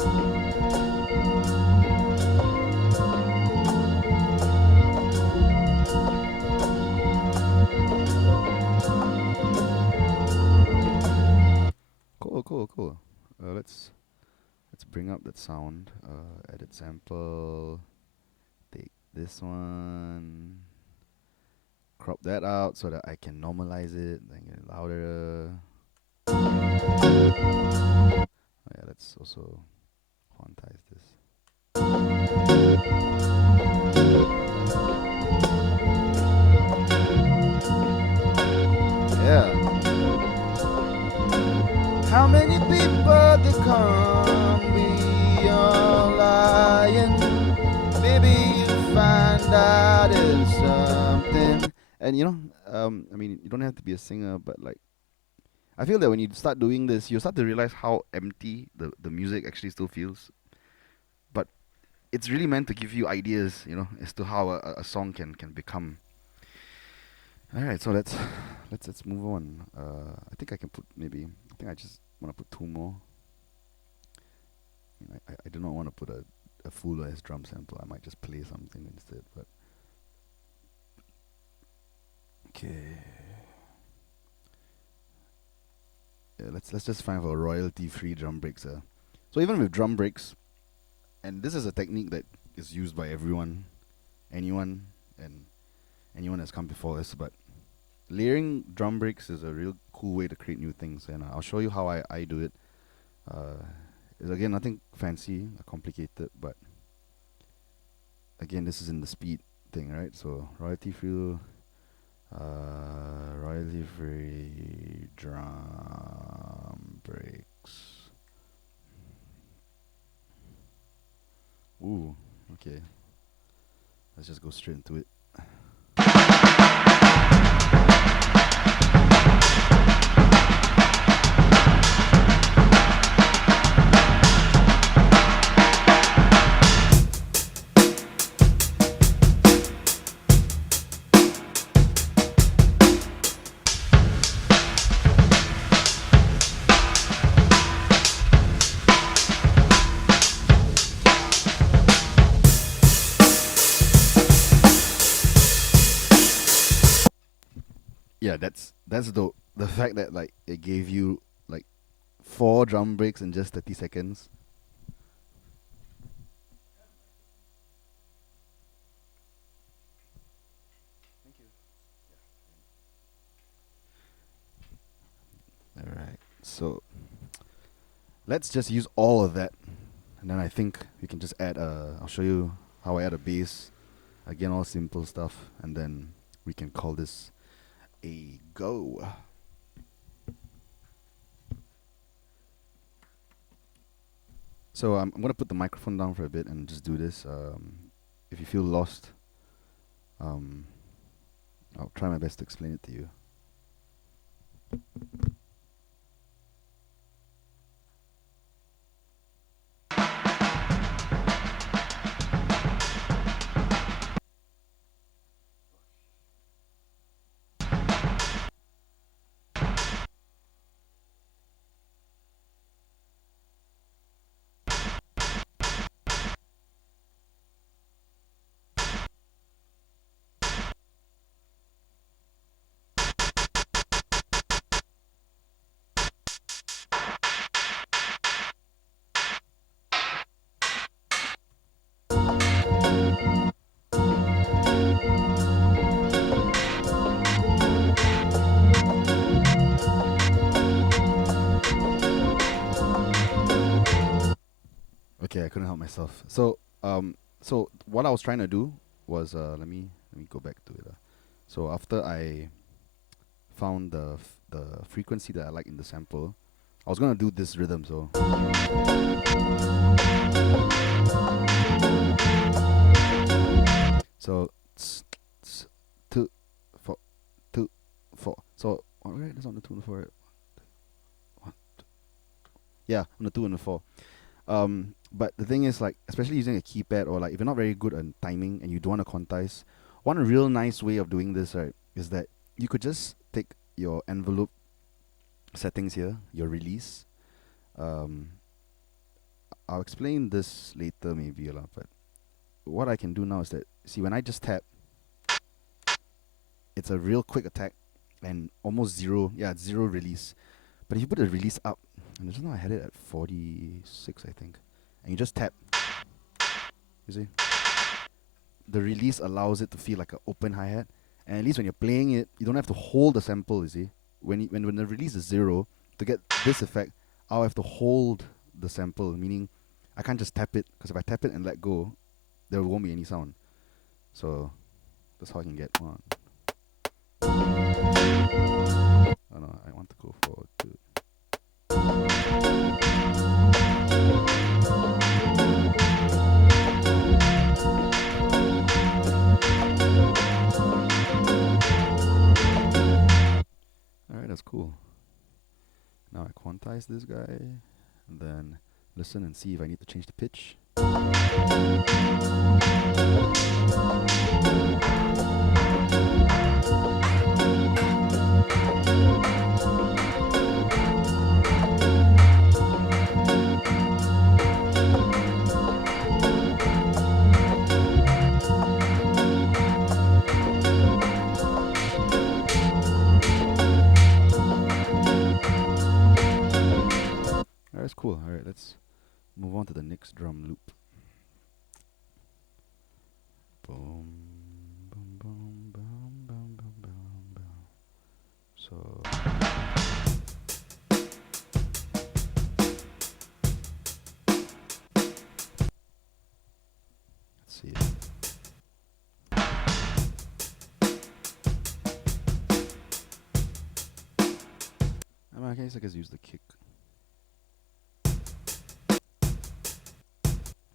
Cool, cool, cool. Let's bring up that sound. Edit sample. Take this one. Crop that out so that I can normalize it. Then get it louder. Oh yeah, let's also quantize this. Yeah. How many people they come? We all lying. Maybe you find out it's something. And I mean, you don't have to be a singer, but like, I feel that when you start doing this, you start to realize how empty the music actually still feels. But it's really meant to give you ideas, as to how a song can become. All right, so let's move on. I think I can put maybe. I think I just want to put two more. I do not want to put a full ass drum sample. I might just play something instead. But okay, yeah, let's just find for royalty-free drum breaks. So even with drum breaks, and this is a technique that is used by everyone, anyone, and anyone that's come before us. But layering drum breaks is a real cool way to create new things, and I'll show you how I do it. It's again nothing fancy or complicated, but again this is in the speed thing, right? So royalty free drum breaks. Ooh, okay. Let's just go straight into it. Yeah, that's the fact that like it gave you like 4 drum breaks in just 30 seconds. All right, so let's just use all of that, and then I think we can just add. I'll show you how I add a bass. Again, all simple stuff, and then we can call this a go. So I'm gonna put the microphone down for a bit and just do this. If you feel lost, um, I'll try my best to explain it to you. Okay, I couldn't help myself. So what I was trying to do was let me go back to it. So after I found the frequency that I like in the sample, I was gonna do this rhythm. So tss, tss, 2 4 2 4. So alright, that's on the 2 and 4. One, yeah, on the 2 and the 4. But the thing is, like, especially using a keypad, or like if you're not very good at timing and you don't want to quantize, One real nice way of doing this, right, is that you could just take your envelope settings here, your release. Um, I'll explain this later maybe lah, but what I can do now is that, see, when I just tap, it's a real quick attack and almost zero, yeah, zero release. But if you put the release up, and just now I had it at 46, I think, and you just tap, you see, the release allows it to feel like an open hi-hat, and at least when you're playing it, you don't have to hold the sample, you see. When the release is zero, to get this effect, I'll have to hold the sample, meaning I can't just tap it, because if I tap it and let go, there won't be any sound. So that's how I can get one. Oh no, I want to go for two. Alright, that's cool. Now I quantize this guy, and then listen and see if I need to change the pitch. That's cool. Alright, let's move on to the next drum loop. Boom, boom, boom, boom, boom, boom, boom, boom. So let's see. I guess I could use the kick.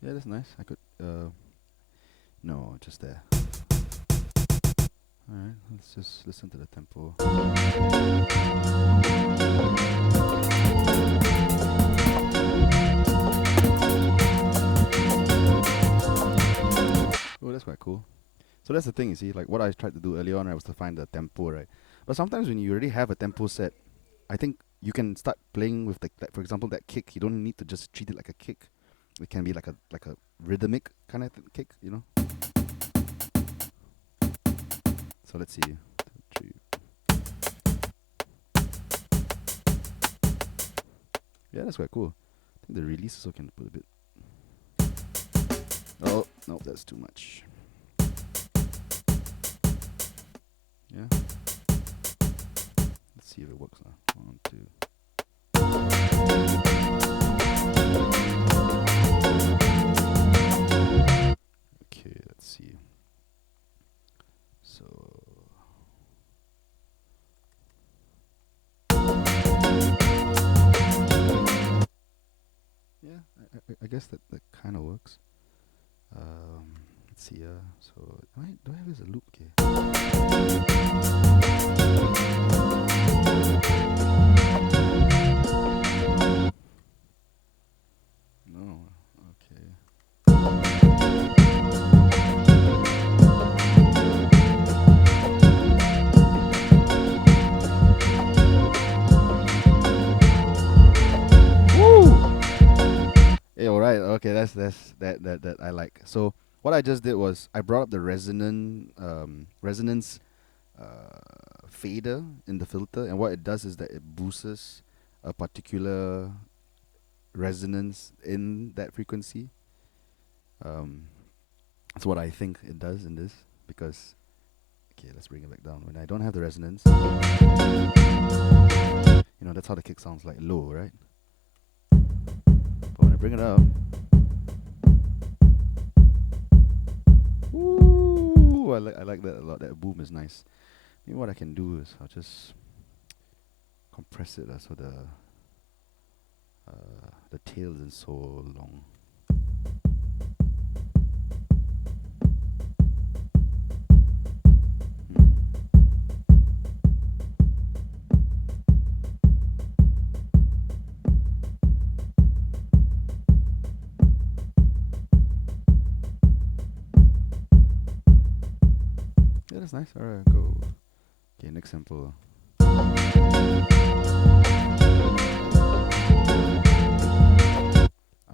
Yeah, that's nice. I could, no, just there. Alright, let's just listen to the tempo. Oh, that's quite cool. So that's the thing, you see, like what I tried to do earlier on, right, was to find the tempo, right? But sometimes when you already have a tempo set, I think you can start playing with for example, that kick. You don't need to just treat it like a kick. It can be like a rhythmic kind of kick, you know. So let's see. 2, 3. Yeah, that's quite cool. I think the release also can put a bit. Oh no, that's too much. Yeah. Let's see if it works now. 1, 2. Okay, let's see. So yeah, I guess that kind of works. Let's see. So do I have this as a loop? Okay. No. Okay. Yeah, alright. Okay, that's that I like. So what I just did was I brought up the resonance fader in the filter, and what it does is that it boosts a particular resonance in that frequency. That's what I think it does in this, because okay, let's bring it back down. When I don't have the resonance, you know, that's how the kick sounds like low, right? But when I bring it up, ooh, I like that a lot. That boom is nice. Maybe what I can do is I'll just compress it so the tail isn't so long. nice. Alright, go. Okay, next sample. I'm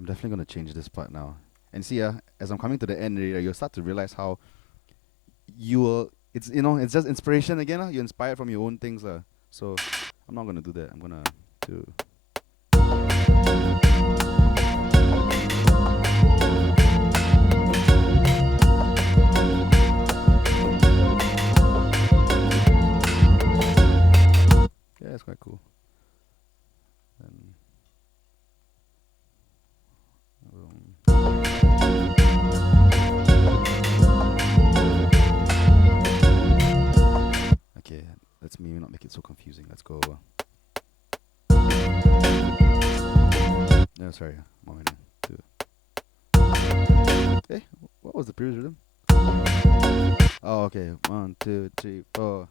definitely gonna change this part now. And see, as I'm coming to the end, you'll start to realize how you will. It's it's just inspiration again. You're inspired from your own things. So I'm not gonna do that. I'm gonna do. Yeah, it's quite cool. And okay, let's maybe not make it so confusing. Let's go. No, sorry. One minute. Two. Hey, what was the previous rhythm? Oh, okay. 1, 2, 3, 4.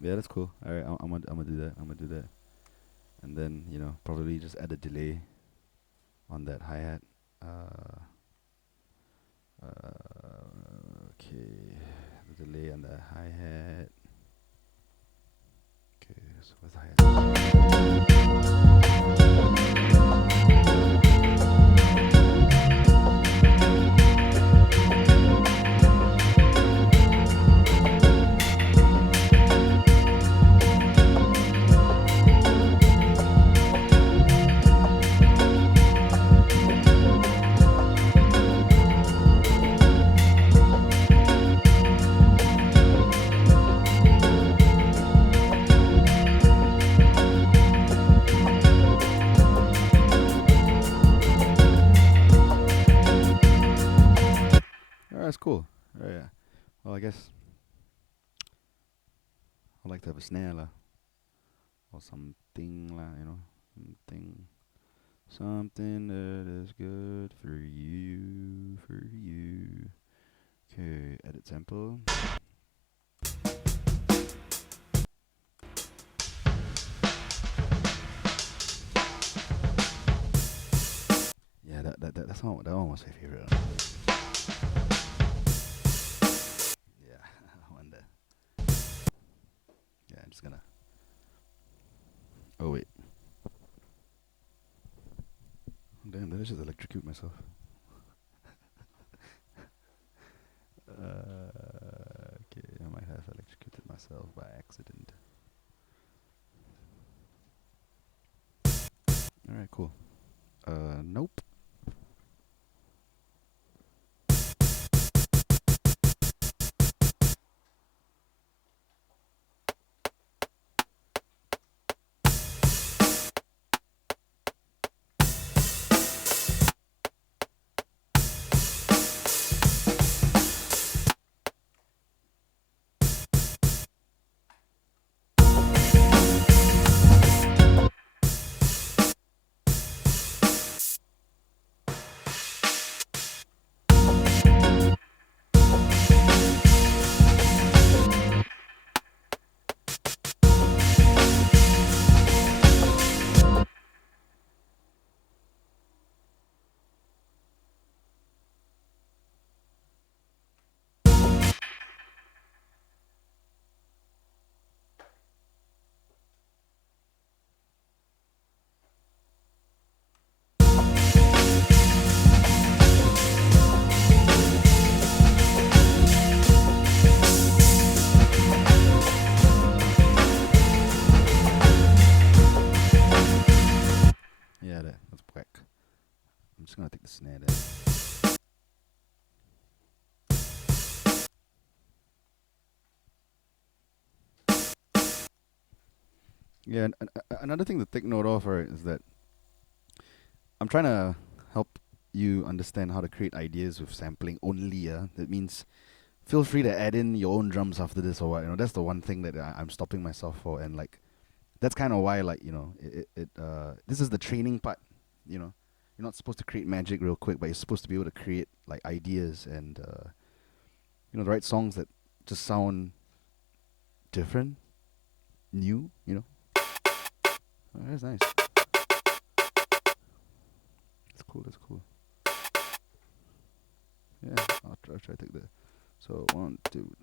Yeah, that's cool. Alright, I'm gonna do that. I'm gonna do that. And then, probably just add a delay on that hi-hat. Okay, the delay on the hi-hat. Okay, so what's the hi-hat? Alright, that's cool. Alright, yeah. Well, I guess I'd like to have a snare lah, or something lah, something that is good for you, Okay, edit sample. Yeah, that one was my favorite. Yeah, I wonder. Yeah, I'm just gonna. Oh wait. Damn, did I just electrocute myself? Okay, I might have electrocuted myself by accident. Alright, cool. Nope. Yeah, that's whack. I'm just gonna take the snare there. Yeah, another thing to take note of, right, is that I'm trying to help you understand how to create ideas with sampling only. Yeah, that means feel free to add in your own drums after this or what. That's the one thing that I'm stopping myself for, and like that's kind of why, like, this is the training part. You're not supposed to create magic real quick, but you're supposed to be able to create like ideas and the right songs that just sound different. new, you know. Oh, that's nice. That's cool. That's cool. Yeah, I'll try to take that. So 1, 2.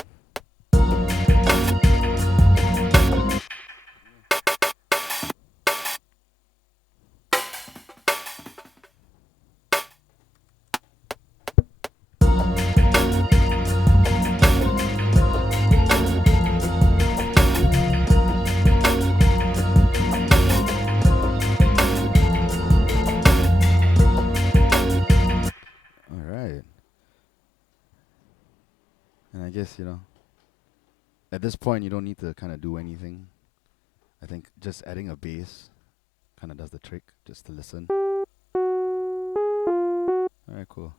All right. And I guess at this point you don't need to kind of do anything. I think just adding a bass kind of does the trick, just to listen. All right, cool.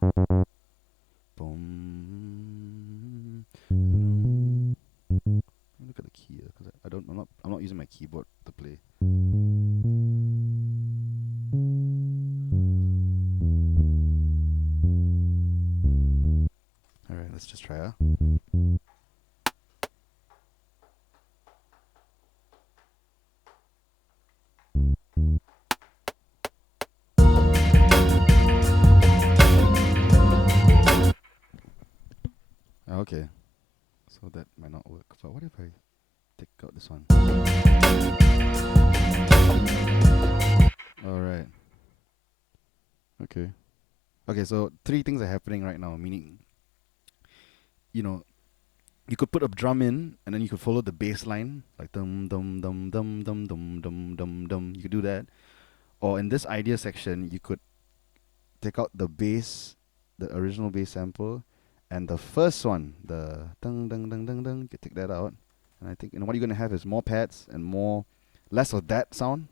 Boom. Look at the key, because I'm not using my keyboard to play. All right, let's just try it. Okay, so that might not work. But what if I take out this one? All right. Okay. Okay, so 3 things are happening right now, meaning, you know, you could put a drum in and then you could follow the bass line, like dum dum dum dum dum dum dum dum dum. You could do that. Or in this idea section, you could take out the bass, the original bass sample, and the first one, the dang dang dang dang dang, you could take that out. And I think what you're gonna have is more pads and less of that sound.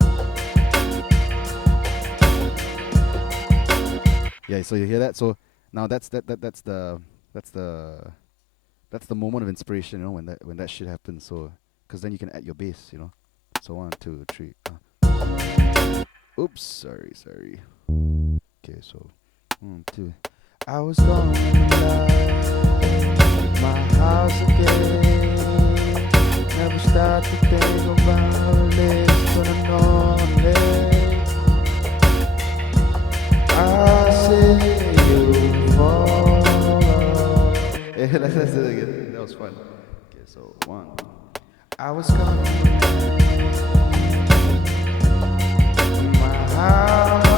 Yeah, so you hear that? So now that's the moment of inspiration, when that shit happens. So, because then you can add your bass. So 1, 2, 3. Oops, sorry. Okay, so 1, 2. I was gonna light my house again. Never start to think about it, but I know I see you fall. Hey, let's do it again. That was fun. Okay, so 1. I was gonna my house.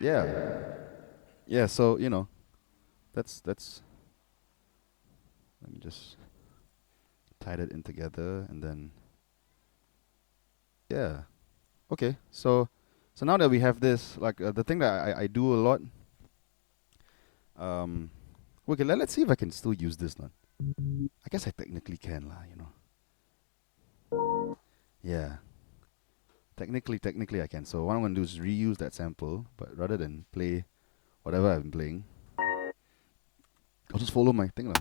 Yeah. Yeah, so, that's let me just tie that in together and then yeah. Okay. So now that we have this, like the thing that I do a lot, okay, let's see if I can still use this now. I guess I technically can lah. Yeah. Technically I can. So what I'm gonna do is reuse that sample, but rather than play whatever I've been playing, I'll just follow my thing lah.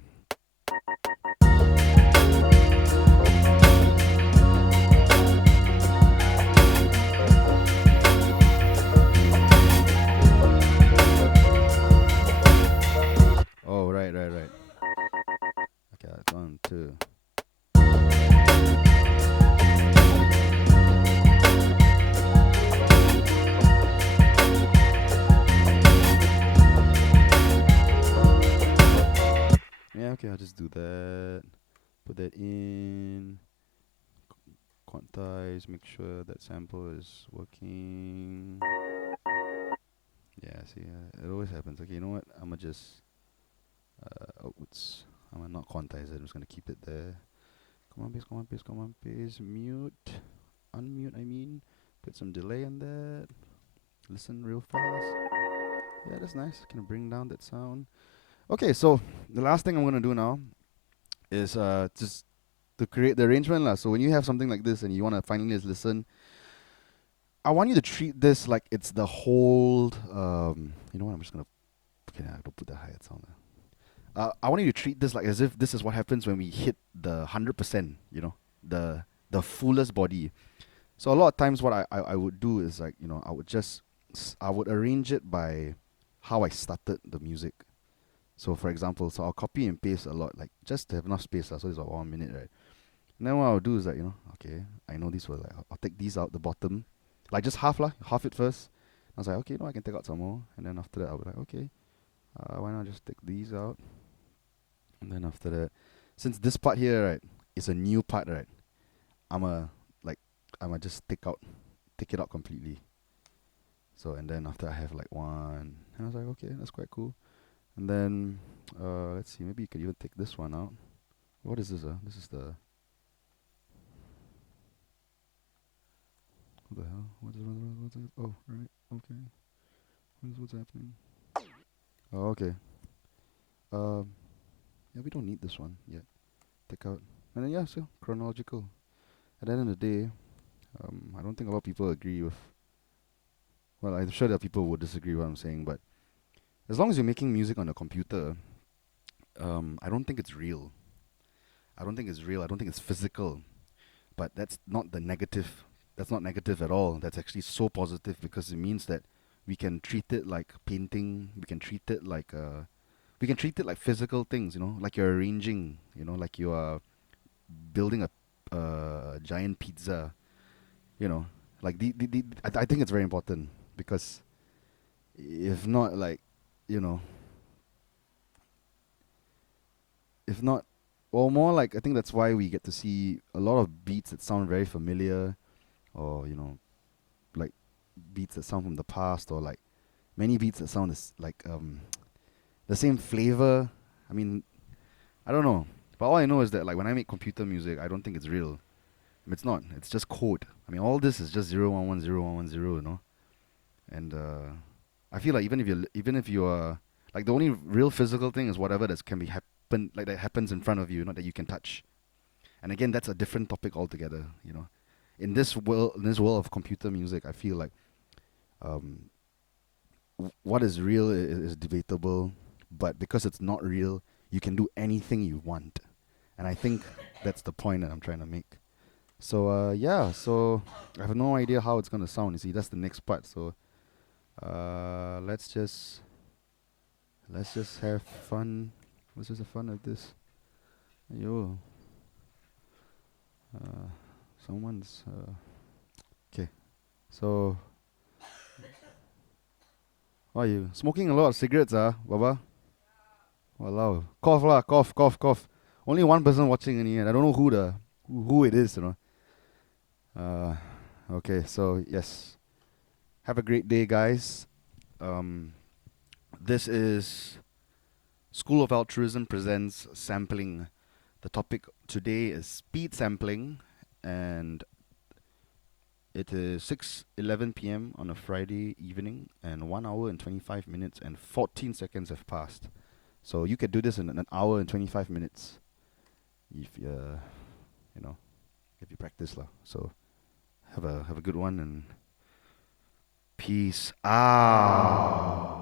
Oh, right. Okay, 1, 2. Yeah, okay, I'll just do that. Put that in. Quantize, make sure that sample is working. Yeah, see, it always happens. Okay, you know what? I'm gonna just, I'm gonna not quantize it. I'm just gonna keep it there. Come on, please. Mute, unmute. I mean, put some delay in that. Listen real fast. Yeah, that's nice. Gonna bring down that sound. Okay, so the last thing I'm gonna do now is just to create the arrangement lah. So when you have something like this and you wanna finally just listen, I want you to treat this like it's the whole. You know what? I'm just gonna. Okay, nah, don't put that high sound. I want you to treat this like as if this is what happens when we hit the 100%. The fullest body. So a lot of times, what I would do is like I would just I would arrange it by how I started the music. So for example, so I'll copy and paste a lot, like just to have enough space. So it's about 1 minute, right? And then what I'll do is like okay, I know these were like I'll take these out the bottom, like just half lah, half it first. I was like, okay, no, I can take out some more, and then after that I'll be like, okay, why not just take these out, and then after that, since this part here, right, is a new part, right, I'ma like I'ma just take it out completely. So and then after I have like one, and I was like, okay, that's quite cool. And then let's see, maybe you could even take this one out. What is this? This is the what the hell? What's it? Oh, right, okay. What's happening? Oh, okay. Um, yeah, we don't need this one yet. Take out, and then yeah, so chronological. At the end of the day, I don't think a lot of people agree with. Well, I'm sure that people would disagree with what I'm saying, but as long as you're making music on a computer, I don't think it's real. I don't think it's real. I don't think it's physical. But that's not the negative. That's not negative at all. That's actually so positive because it means that we can treat it like painting. We can treat it like physical things. Like you're arranging. Like you are building a giant pizza. You know, like I think it's very important because if not, like, you know, if not, or more like I think that's why we get to see a lot of beats that sound very familiar, or like beats that sound from the past, or like many beats that sound like the same flavor. I mean, I don't know, but all I know is that like when I make computer music, I don't think it's real. It's not. It's just code. I mean, all this is just 0 1 1 0 1 1 0. And I feel like even if you are like the only real physical thing is whatever that can be happen like that happens in front of you, not that you can touch. And again, that's a different topic altogether. In this world of computer music, I feel like um, what is real is debatable, but because it's not real, you can do anything you want, and I think that's the point that I'm trying to make. So yeah, so I have no idea how it's gonna sound. You see, that's the next part. So let's just have fun. Let's just have fun with this. Yo, uh, someone's okay. So, why are you smoking a lot of cigarettes, Baba? Walao, cough lah, cough, cough, cough. Only one person watching in here. I don't know who it is. Uh, okay. So yes, have a great day, guys. Um, this is School of Altruism presents sampling. The topic today is speed sampling, and it is 6:11 p.m. on a Friday evening, and 1 hour and 25 minutes and 14 seconds have passed. So you can do this in an hour and 25 minutes if you know if you practice lah. So have a good one and peace out.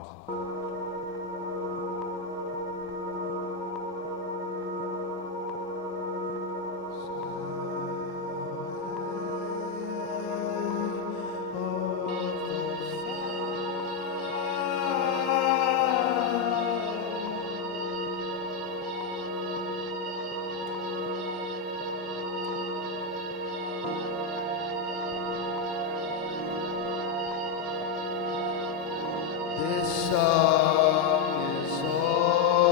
This song is all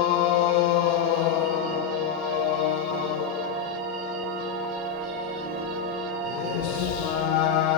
this man.